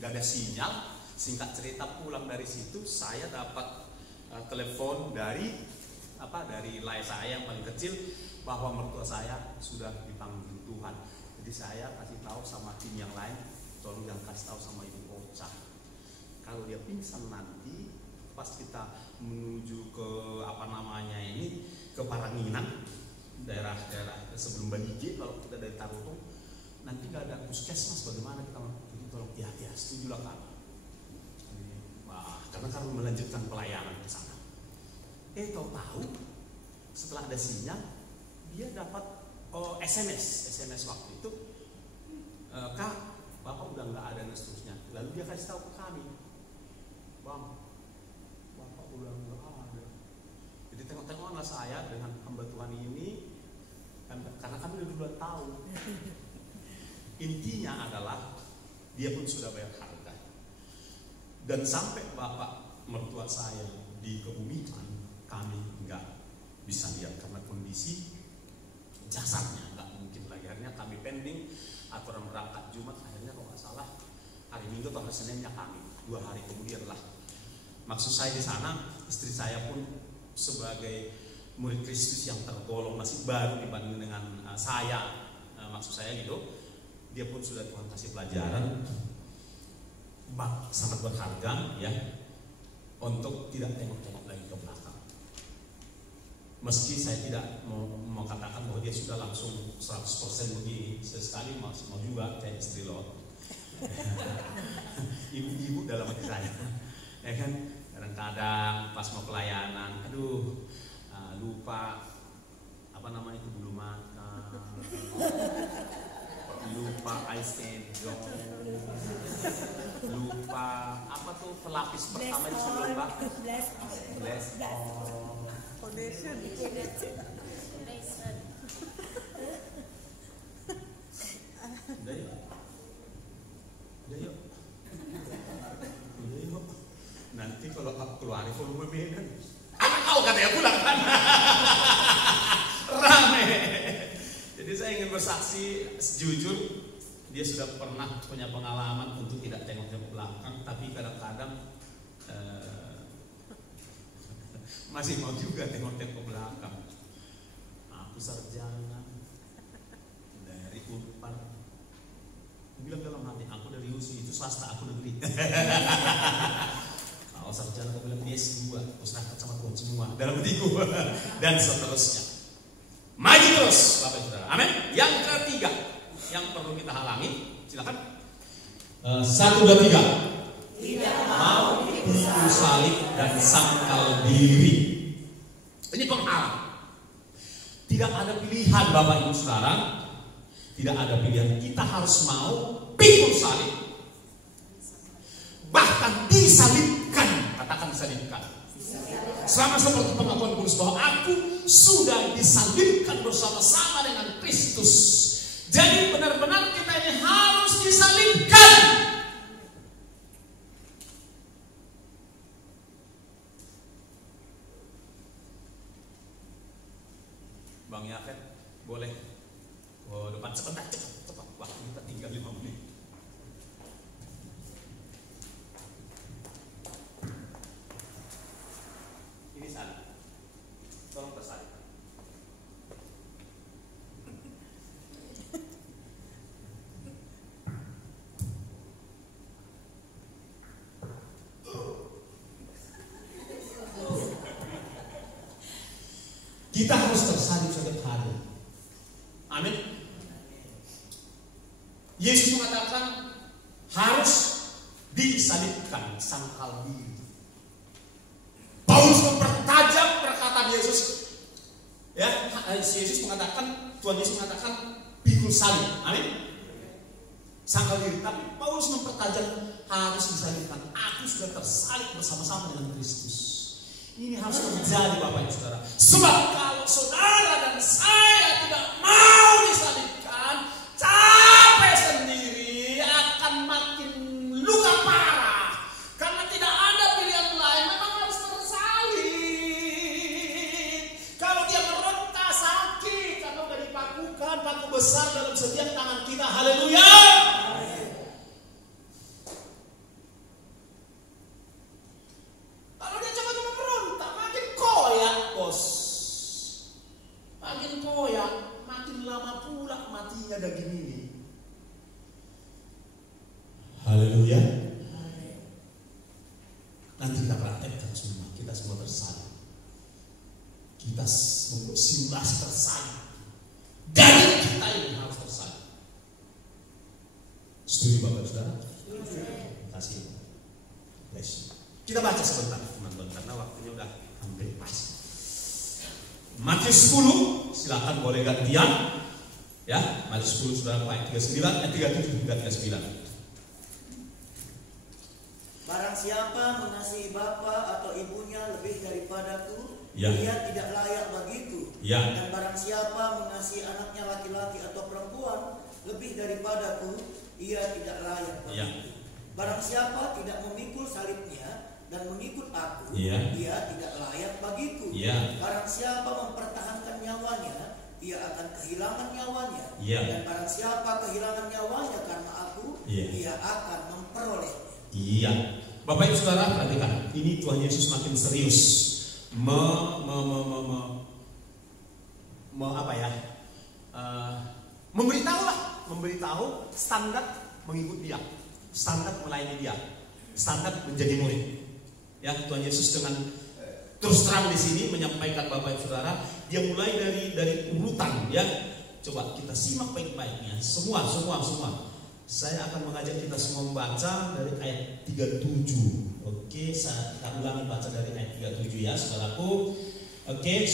nggak ada sinyal. Singkat cerita pulang dari situ, saya dapat telepon dari lai saya yang paling kecil bahwa mertua saya sudah dipanggil Tuhan. Jadi saya kasih tahu sama tim yang lain, tolong jangan kasih tahu sama ibu Ocha. Kalau dia pingsan nanti pas kita menuju ke ke Paranginan, daerah sebelum Balige, kalau kita dari Tarutung nanti nggak ada puskesmas, bagaimana kita? Jadi tolong hati-hati, setujulah kan? Karena kami melanjutkan pelayanan ke sana. Tahu setelah ada sinyal dia dapat SMS waktu itu, Kak, Bapak udah nggak ada dan seterusnya. Lalu dia kasih tahu ke kami, Bang, Bapak udah nggak ada. Jadi tengok-tengoklah saya dengan hamba Tuhan ini, karena kami udah 2 tahun. Intinya adalah dia pun sudah bayar harga. Dan sampai Bapak mertua saya dikebumikan, kami nggak bisa lihat karena kondisi jasadnya nggak mungkin lagi. Akhirnya kami pending aturan berangkat Jumat. Akhirnya kalau nggak salah hari Minggu atau hari Seninnya kami 2 hari kemudian lah. Maksud saya di sana, istri saya pun sebagai murid Kristus yang tergolong masih baru dibanding dengan saya, maksud saya gitu, dia pun sudah Tuhan kasih pelajaran sangat berharga ya, untuk tidak tengok-tengok lagi ke belakang. Meski saya tidak mau katakan bahwa dia sudah langsung 100% begini, sesekali mau juga kayak istri lo. Ibu-ibu dalam hati saya, ya kan, kadang-kadang pas mau pelayanan, aduh, lupa apa namanya itu, bulu makan, lupa eyeshadow, lupa apa tuh pelapis pertama di sebelum blush on, foundation. Udah yuk. Nanti kalau keluar volume beda, kau katanya pulang kan. Rame. Jadi saya ingin bersaksi jujur, dia sudah pernah punya pengalaman untuk tidak tengok-tengok belakang, tapi kadang-kadang masih mau juga tengok-tengok belakang. Aku sarjana dari Unpar, bilang dalam hati, aku dari USI, itu swasta, aku negeri. Kalau sarjana aku bilang dia S2, aku serahkan sama Tuhan semua dalam hatiku. Dan seterusnya. Maju terus Bapak Saudara, amin. Yang ketiga yang perlu kita halangi, silakan. 1, 2, 3. Tidak mau pikul salib dan sangkal diri. Ini penghalang. Tidak ada pilihan Bapak Ibu Saudara. Tidak ada pilihan, kita harus mau pikul salib, bahkan disalibkan Katakan disalibkan. Sama seperti pengakuan Paulus bahwa aku sudah disalibkan bersama-sama dengan Kristus. Jadi benar-benar kita ini harus disalibkan. Bang Yafet, boleh depan sebentar, cepat. Waktu kita tinggal 5 menit. Ini salib. Tolong tersalib. Kita harus tersalib setiap hari. Amin. Yesus mengatakan harus disalibkan sangkal diri. Paulus mempertajam perkataan Yesus. Ya, Yesus mengatakan, Tuhan Yesus mengatakan pikul salib. Amin. Sangkal diri. Tapi Paulus mempertajam harus disalibkan. Aku sudah tersalib bersama-sama dengan Kristus. Ini harus terjadi Bapak Ibu Saudara. Sebab kalau saudara dan saya tidak mau disalibkan, capek sendiri, akan makin luka parah. Karena tidak ada pilihan lain, memang harus tersalib. Kalau dia meronta sakit, kalau tidak dipakukan paku besar dalam setiap tangan kita. Haleluya. Daging ini. Haleluya. Nanti kita praktekkan semua. Kita semua tersalib. Kita untuk simulasi tersalib. Daging kita ini harus tersalib. Setuju Bapak Saudara? Terima kasih. Kita baca sebentar teman-teman karena waktunya udah hampir pas. Matius 10, silakan boleh gantian. Ya, Matius 10 Saudara ayat 39, ayat 37 hingga 39. Barang siapa mengasihi bapa atau ibunya lebih daripadaku, ya, dia tidak layak bagiku. Ya. Dan barang siapa mengasihi anaknya laki-laki atau perempuan lebih daripadaku, ia tidak layak bagiku. Ya. Barang siapa tidak memikul salibnya dan mengikut aku, ya, dia tidak layak bagiku. Ya. Barang siapa mempertahankan nyawanya, ia akan kehilangan nyawanya. Ya. Dan barang siapa kehilangan nyawanya karena aku, ya, ia akan memperolehnya. Iya. Bapak Ibu Saudara perhatikan, ini Tuhan Yesus makin serius memberitahu standar mengikut dia, standar melayani dia, standar menjadi murid. Ya, Tuhan Yesus dengan terus terang di sini menyampaikan Bapak Ibu Saudara, dia mulai dari urutan, ya. Coba kita simak baik-baiknya, semua. Saya akan mengajak kita semua membaca dari ayat 37. Oke, saya ulangi baca dari ayat 37 ya, saudaraku. Oke,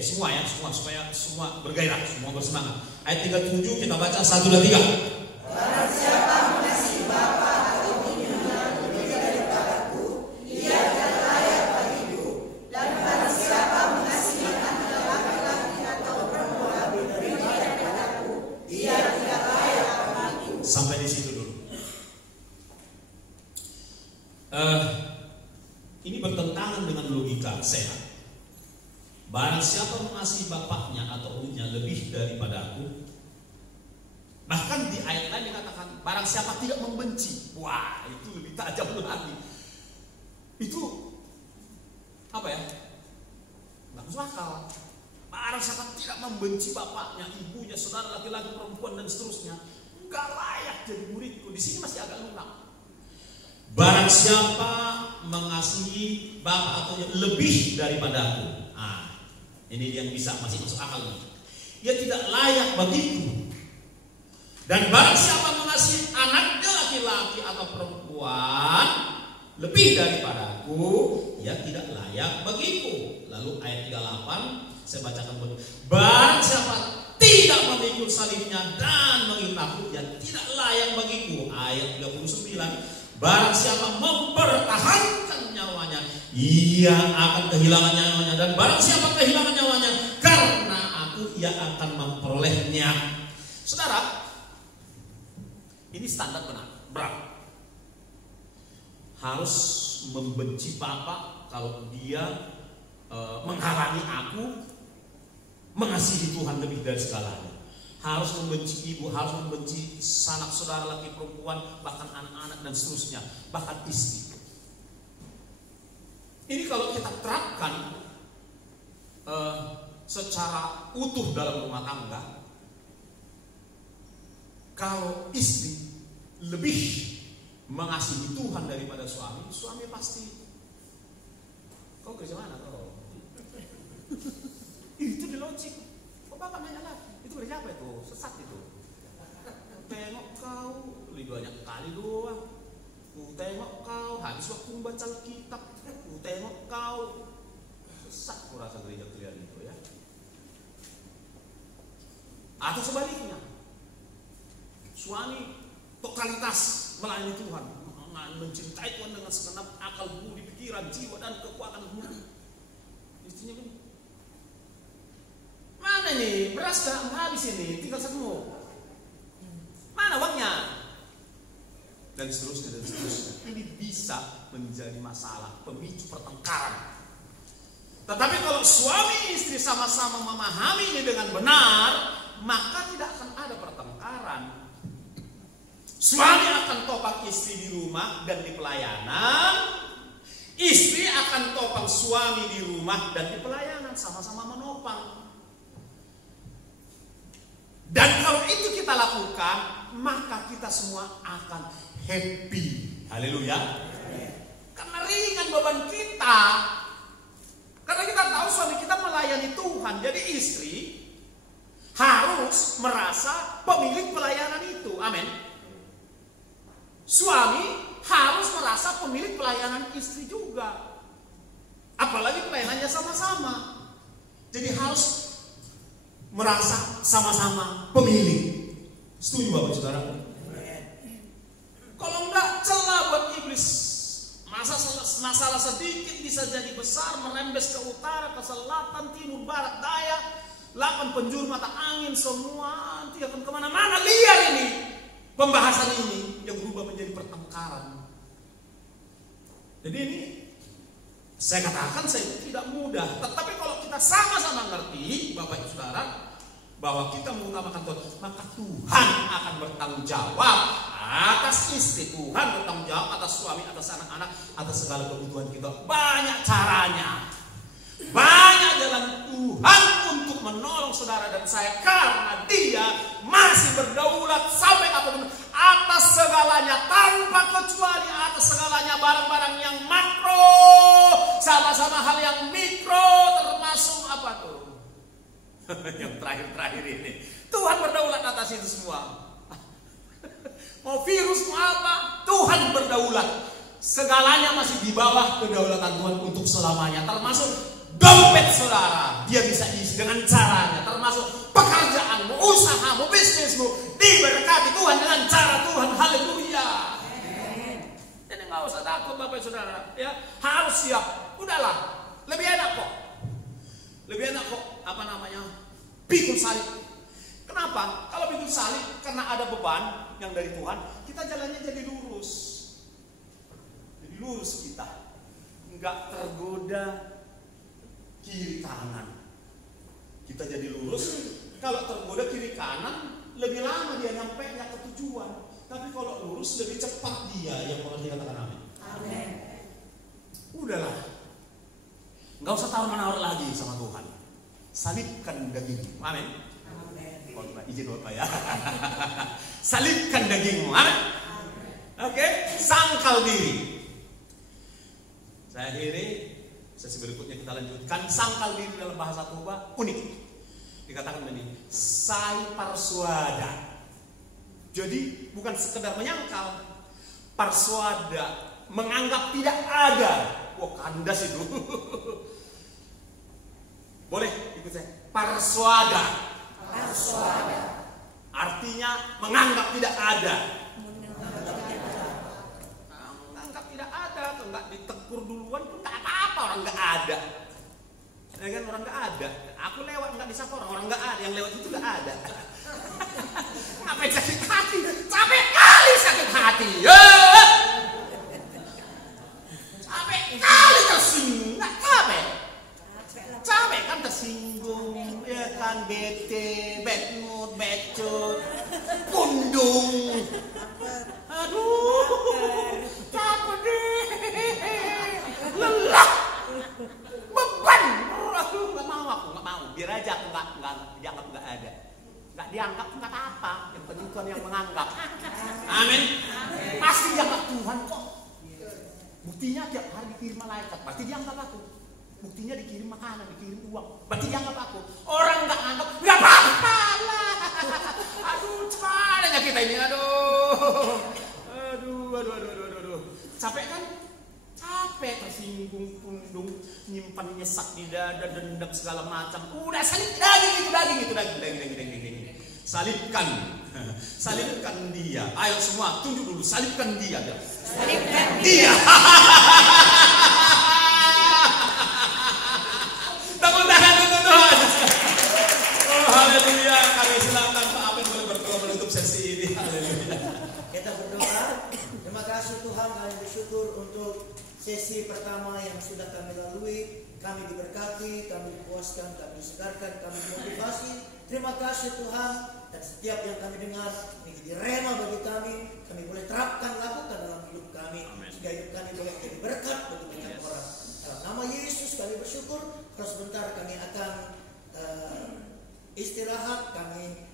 semua ya, supaya semua bergairah, semua bersemangat. Ayat 37 kita baca 1, 2, 3. Barang siapa mengasihi bapa atau ibunya lebih daripadaku, ia tidak layak bagiku. Dan barang siapa mengasihi anaknya laki-laki atau perempuan lebih daripadaku, ia tidak layak bagiku. Sampai di situ dulu. Ini bertentangan dengan logika sehat. Barang siapa mengasihi bapaknya atau ibunya lebih daripada aku. Bahkan di ayat lain dikatakan barang siapa tidak membenci. Wah, itu lebih tajam lagi. Itu apa ya? Nggak masuk akal. Barang siapa tidak membenci bapaknya, ibunya, saudara laki-laki, perempuan dan seterusnya, nggak layak jadi muridku. Di sini masih agak lunak. Barang siapa mengasihi bapak atau lebih daripada aku. Ini yang bisa masih masuk akal. Ia tidak layak bagiku. Dan barang siapa mengasihi anaknya laki-laki atau perempuan lebih daripada aku, ia tidak layak bagiku. Lalu ayat 38 saya bacakan. Barang siapa tidak memikul salibnya dan mengikut aku, ia tidak layak bagiku. Ayat 39. Barang siapa mempertahankan nyawanya, ia akan kehilangan nyawanya. Dan barang siapa kehilangan nyawanya karena aku, ia akan memperolehnya. Saudara, ini standar berat. Harus membenci Bapa kalau dia menghalangi aku mengasihi Tuhan lebih dari segalanya. Harus membenci ibu, harus membenci sanak saudara laki perempuan, bahkan anak-anak dan seterusnya, bahkan istri. Ini kalau kita terapkan secara utuh dalam rumah tangga, kalau istri lebih mengasihi Tuhan daripada suami, suami pasti, kau kerja mana kau? Itu di logik. Kok bapak nanya lagi? Itu kerja apa itu? Sesat itu. Tengok kau, banyak kali doang. Tengok kau, habis waktu membaca Alkitab. Tengok kau, sesat kurasa gereja kalian itu ya. Atau sebaliknya, suami totalitas melayani Tuhan, mencintai Tuhan dengan segenap akal, budi, pikiran, jiwa dan kekuatan tubuh. Istrinya kan, mana nih beras gak habis ini, tinggal satu. Mana uangnya? Dan seterusnya dan seterusnya. Ini bisa menjadi masalah, pemicu pertengkaran. Tetapi kalau suami istri sama-sama memahami ini dengan benar, maka tidak akan ada pertengkaran. Suami akan topang istri di rumah dan di pelayanan, istri akan topang suami di rumah dan di pelayanan, sama-sama menopang. Dan kalau itu kita lakukan, maka kita semua akan happy. Haleluya. Karena ringan beban kita. Karena kita tahu suami kita melayani Tuhan. Jadi istri harus merasa pemilik pelayanan itu. Amin. Suami harus merasa pemilik pelayanan istri juga. Apalagi pelayanannya sama-sama. Jadi harus merasa sama-sama pemilik. Setuju Bapak Saudara? Kalau enggak, celah buat iblis. Masalah sedikit bisa jadi besar, merembes ke utara, ke selatan, timur, barat, daya, 8 penjuru mata angin, semua nanti akan kemana-mana. Liar ini pembahasan ini yang berubah menjadi pertengkaran. Jadi ini saya katakan saya tidak mudah, tetapi kalau kita sama-sama ngerti, Bapak Ibu Saudara, bahwa kita mengutamakan Tuhan, maka Tuhan akan bertanggung jawab atas istri, Tuhan bertanggung jawab atas suami, atas anak-anak, atas segala kebutuhan kita. Banyak caranya, banyak jalan Tuhan untuk menolong saudara dan saya, karena Dia masih berdaulat sampai apapun atas segalanya, tanpa kecuali atas segalanya, barang-barang yang makro sama-sama hal yang mikro, termasuk apa tuh? Yang terakhir-terakhir ini, Tuhan berdaulat atas itu semua. Mau virus mau apa, Tuhan berdaulat. Segalanya masih di bawah kedaulatan Tuhan untuk selamanya, termasuk dompet saudara. Dia bisa isi dengan caranya, termasuk pekerjaanmu, usahamu, bisnismu diberkati Tuhan dengan cara Tuhan. Haleluya. Jadi nggak usah takut Bapak Saudara, ya harus siap. Udahlah, lebih enak kok. Lebih enak kok, apa namanya, pikul salib. Kenapa? Kalau pikul salib, karena ada beban yang dari Tuhan, kita jalannya jadi lurus. Jadi lurus kita, nggak tergoda kiri kanan. Kita jadi lurus. Kalau tergoda kiri kanan, lebih lama dia nyampe ke tujuan. Tapi kalau lurus lebih cepat dia. Yang mengerti katakan amin. Amin. Udahlah, nggak usah tawar-menawar lagi sama Tuhan. Salibkan dagingmu. Amin. Izin Bapak ya. Salibkan dagingmu. Amin. Oke, sangkal diri. Saya akhiri. Sesi berikutnya kita lanjutkan. Sangkal diri dalam bahasa Toba unik. Dikatakan begini, sai parsuada. Jadi bukan sekedar menyangkal. Parsuada, menganggap tidak ada. Wah, kandas itu. Boleh ikut saya. Parsuada. Parsuada. Artinya menganggap tidak ada. nggak ditegur duluan pun nggak apa-apa, orang nggak ada. Ya kan, orang nggak ada. Aku lewat nggak disapa orang nggak ada. Yang lewat itu nggak ada. Apa sakit hati? Capek kali sakit hati. Capek kali tersinggung. Nggak capek? Capek kan tersinggung, ya kan, bete, bad mood, becot, pundung. Aduh, capek deh, lelah, beban. Aduh, nggak mau aku, nggak mau. Biar aja aku nggak dianggap nggak ada, nggak dianggap nggak apa-apa. Yang penting Tuhan yang menganggap. Amin. Pasti dianggap Tuhan kok. Buktinya tiap hari dikirim malaikat, pasti dianggap aku. Buktinya dikirim makanan, dikirim uang, berarti dianggap aku. Orang nggak anggap, nggak apa-apa lah. Aduh, caranya kita ini, aduh. Capek kan? Capek, tersinggung, pundung, nyimpan nyesak di dada, dendam segala macam. Udah salib daging itu daging. Salibkan dia. Ayo semua tunjuk dulu, salibkan dia. Salibkan dia. Tepuk tangan untuk Tuhan. Oh, haleluya. Kami silakan Pak Amin boleh berdoa menutup sesi ini. Haleluya. Kita berdoa. Terima kasih Tuhan, kami bersyukur untuk sesi pertama yang sudah kami lalui. Kami diberkati, kami dipuaskan, kami disegarkan, kami dimotivasi. Terima kasih Tuhan. Dan setiap yang kami dengar menjadi rema bagi kami boleh terapkan, lakukan dalam hidup kami. Sehingga hidup kami boleh jadi berkat bagi banyak orang. Dalam nama Yesus kami bersyukur. Terus sebentar kami akan istirahat. Kami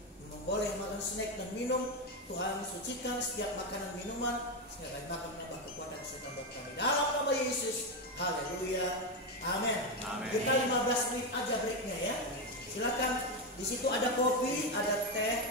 boleh makan snack dan minum. Tuhan sucikan setiap makanan minuman sehingga kami makan menambah kekuatan serta buat kami. Dalam nama Yesus. Haleluya. Amin. Kita 15 menit aja breaknya ya. Silakan. Di situ ada kopi, ada teh,